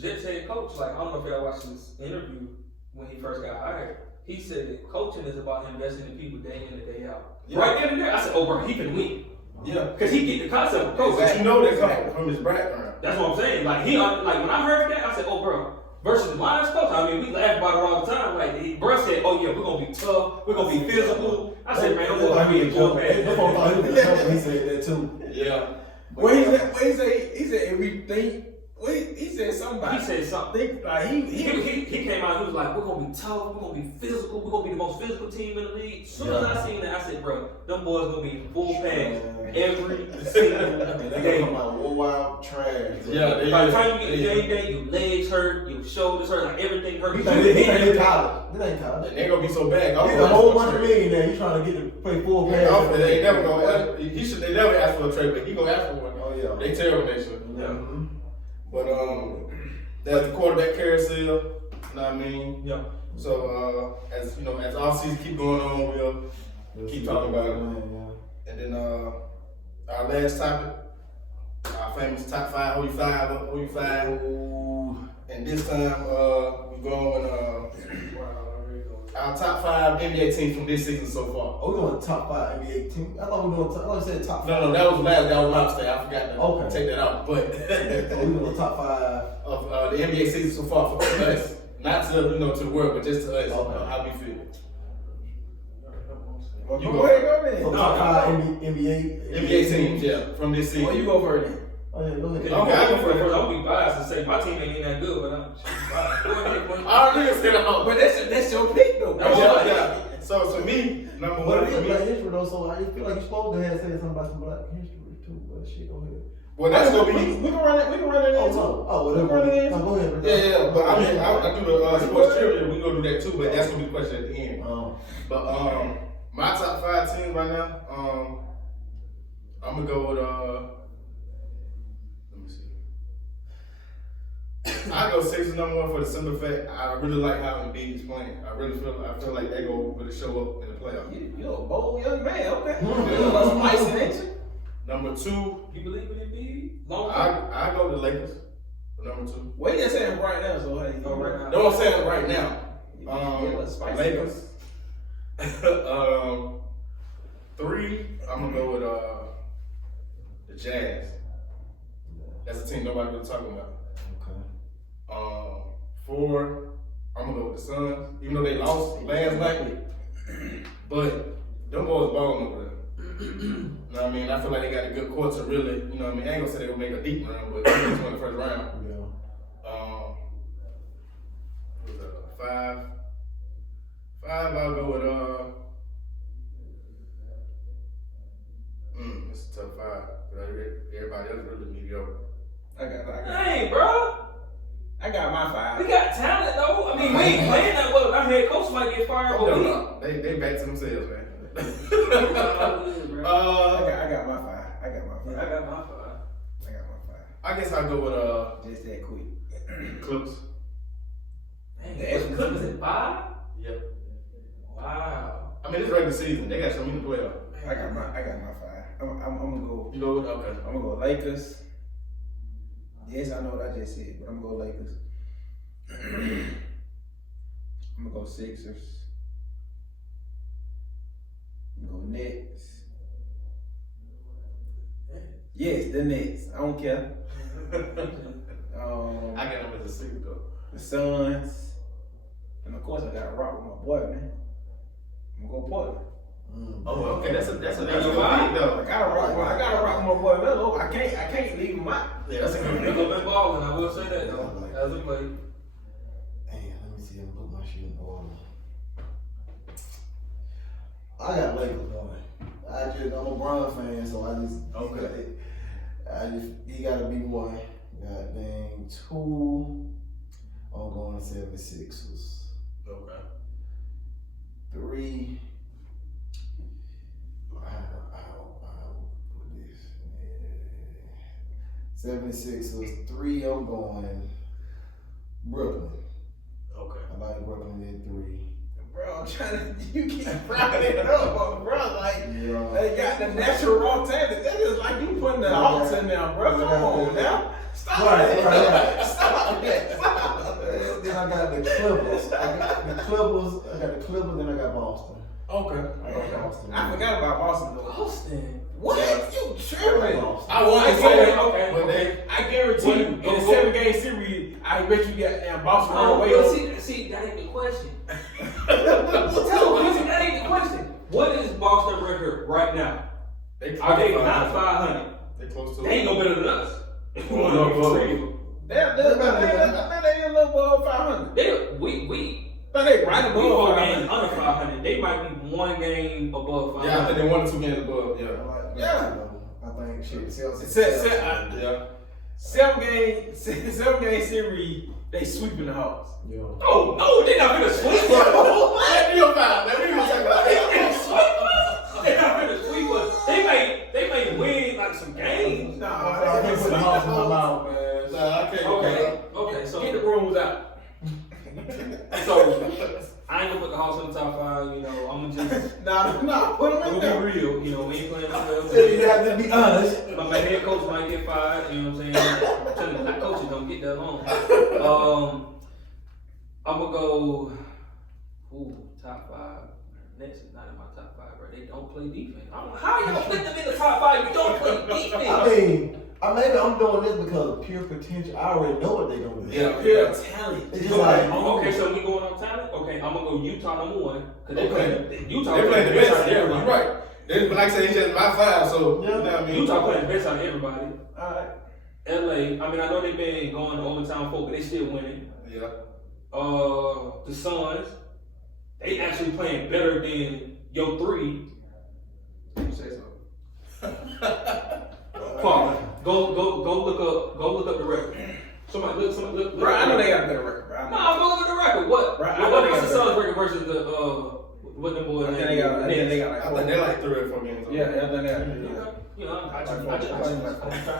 Jets head coach, like, I don't know if y'all watched this interview when he first got hired. He said that coaching is about investing in people day in and day out. Yeah. Right then and there, I said, oh, bro, he can win. Yeah. Because he get the concept of coaching. But you know that coming from his background. That's what I'm saying. Like, when I heard that, I said, oh, bro, versus the Lions coach, I mean, we laugh about it all the time. Like, bro said, oh, yeah, we're going to be tough. We're going to be physical. I said, man, I'm going to be a joke, man. They thought he was a joke when he said that too. Yeah. Well, he said if we think He said something. He said something. Like He came out. He was like, "We're gonna be tough. We're gonna be physical. We're gonna be the most physical team in the league." As soon as I seen that, I said, "Bro, them boys gonna be full pass every single They game." come out wore out trash. Yeah, By the time you get to game day, your legs hurt, your shoulders hurt, like everything hurt. He think they college. This ain't college. They gonna be so bad. He's a whole bunch of millionaire. He trying to get to play full pass. They never gonna. They never ask for a trade, but he gonna ask for one. Oh yeah. They terrible next year. Yeah. But there's the quarterback carousel. You know what I mean? Yeah. So as you know, as all season keep going on, we'll keep talking about it. And then our last topic, our famous top 5, who you five. And this time we're going our top 5 NBA teams from this season so far. Oh, we're doing top 5 NBA team. I thought we were doing. I thought you said top 5. No, that was last. That was my mistake. I forgot to take that out. But So we doing top 5 of the NBA season so far for us, not to to the world, but just to us. Okay. How we feel. Well, You go go. ahead, So go top ahead. 5 NBA NBA teams, yeah, from this season. Well, you go first then. Oh yeah, go ahead. Okay, I go first. I'm gonna be biased and say my team ain't that good, but I'm biased. Go ahead. I already said it. But that's your pick though. Yeah. So to me, number But one it for is me. Black history though, so I feel like you're supposed to have said something about some Black history too. But shit, go ahead. Well, that's gonna We be. can run it. We can run it. Oh in, no, too. oh We can whatever. run it in. No, go ahead. Yeah. But I mean, I do the sports trivia. We gonna do that too, but that's gonna be the question at the end. But my top 5 teams right now, I'm gonna go with let me see. I go Sixers number 1 for the simple fact I really like how Embiid is playing. I feel like they go really show up in the playoffs. You're a bold young man. Okay. Some ice in it. Number 2, You believe in Embiid? Long I go to the Lakers for number 2. Wait, just saying right now. So hey, Oh, right now. No, I'm saying right now. Yeah, let's spice it up. Lakers. 3, I'm gonna go with the Jazz. That's a team nobody really talking about. Okay. 4, I'm gonna go with the Suns, even though they lost last night. But them boys balling over there. You know what I mean? I feel like they got a good core to really, you know what I mean? I ain't gonna say they're gonna make a deep run, but they're gonna win the first round. Yeah. What was that? 5, I'll go with it's a tough 5. Everybody else really mediocre. Hey, bro. I got my 5. We got talent though. I mean, we ain't playing that well. Our head coach might get fired, but we. No, they back to themselves, man. I got my 5. I got my 5. I got my 5. I guess I'll go with Just that quick. Clips. Dang, Clippers at 5? Yep. Wow. I mean, it's regular season. They got so many playoffs. I got my 5. I'm gonna go. You go with okay. I'm gonna go Lakers. Yes, I know what I just said, but I'm gonna go Lakers. I'm gonna go Sixers. I'm gonna go Nets. Yes, the Nets. I don't care. I got them as a 6 though. The Suns. And of course I gotta rock with my boy, man. I'm gonna go Portland. Oh, okay. That's a That's good a pick good though. I gotta rock with my boy Melo. I can't leave him out. Yeah, that's a good They've pick. been balling, I will say that though. As a play. Hey, let me see. I'm put my shit in order. I got Lakers going. I'm a Bron fan, so he gotta be 1. God dang 2. I'm going 76ers. Okay. 3. I'll put this. 76ers. 3. I'm going Brooklyn. Okay. I like Brooklyn at 3. Bro, I'm trying to, you keep rounding it up, bro. Like, Yeah. they got the natural raw talent. That is like you putting the Hawks in there, bro. Come on now. Stop Right. that. Stop that. Then I got the Clippers. I got the Clippers, then I got Boston. Okay. I got Boston. I forgot about Boston, though. Boston. What? You tripping? I want to say that, Okay. but they. I guarantee you, in a 7-game series, I bet you got damn Boston on the way But over. see, that ain't the question. Tell me, that ain't the question. What is Boston record right now? They Are they close to not 500? They close to They ain't no better than us. No, They I think they a little above 500. I think they right We above 4 games 500. under 500. They might be 1 game above 500. Yeah, I think they 1 or 2 games above. Yeah. Yeah. I think shit. Yeah. 7-game series, they sweeping the Hawks. Yeah. Oh, no, they're not going to sweep us. Let me go find. Let me go check it out. They're not going to sweep us. They may win like some games. I can't put the house in my mouth, man. Nah, I can't. Okay, so Get the rooms out. So I ain't gonna put the Hawks in the top 5. You know, I'm gonna just Nah, put them in we'll there. be real. You know, we ain't playing You have to be honest. but my head coach might get fired. You know what I'm saying? I'm telling you, that coaches don't get that long. I'm gonna go. Top 5. Nets is not in my top 5, bro. They don't play defense. I don't know how you gonna put them in the top 5. You don't play defense. Maybe I'm doing this because of pure potential. I already know what they're gonna do. Yeah. Pure talent. It's just like, Okay, so we going on talent? Okay, I'm gonna go Utah number 1. Cause they play Utah. They play the best out of everybody. everybody. You're right. They, like I said, he's just my 5, so Yeah. you know what I mean? Utah playing the best out of everybody. Alright. LA, I mean, I know they've been going to overtime folk, but they still winning. Yeah. The Suns, they actually playing better than your 3. You say so. Paul, go look up the record. Somebody look. Bro, I know they got a better record, bro. No, go look at the record. What? Right, I know they What's got the a Suns record versus the what them boys? I think they got like I think they're like 3 or 4 games. Yeah, I think they got You know, I just try to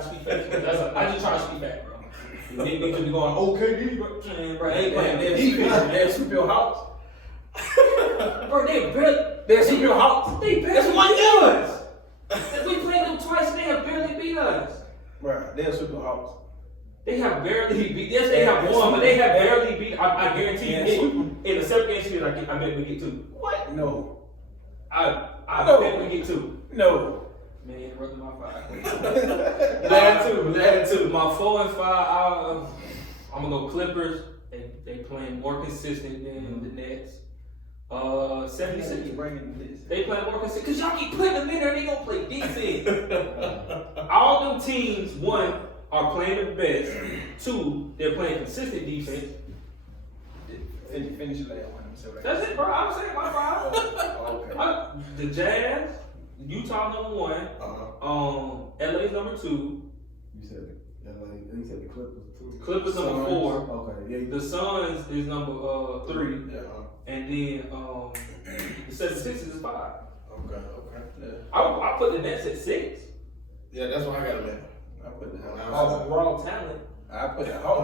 speak back. I just try to speak back, bro. Niggas be going, okay, bro. They ain't playing their defense. They're Super Bowl Hawks. Bro, they barely. They're Super Bowl Hawks. They barely beat us. We played them twice and they have barely beat us. Bro, they're Super Bowl Hawks. They have barely beat. Yes, they have won, but they have barely beat. I guarantee you, in the 7 game series, I bet we get 2. What? No. I No. bet we get 2. No. Man, you interrupted my 5. Add 2. My 4 and 5. I'm gonna go Clippers. They playing more consistent than the Nets. 76. They play more consistent because y'all keep putting them in there. They gonna play defense. All them teams, 1, are playing the best. 2, they're playing consistent defense. Finish your last one. That's it, bro. I'm saying my 5. Okay. The Jazz, Utah number 1. LA's number 2. You said the Clippers too. Clippers number 4. Okay, yeah. The Suns is number 3. Yeah. And then the 76ers is 5. Okay. Yeah. I put the Nets at 6. Yeah, that's what I got, man. I put the Raw talent. I put the Hawks.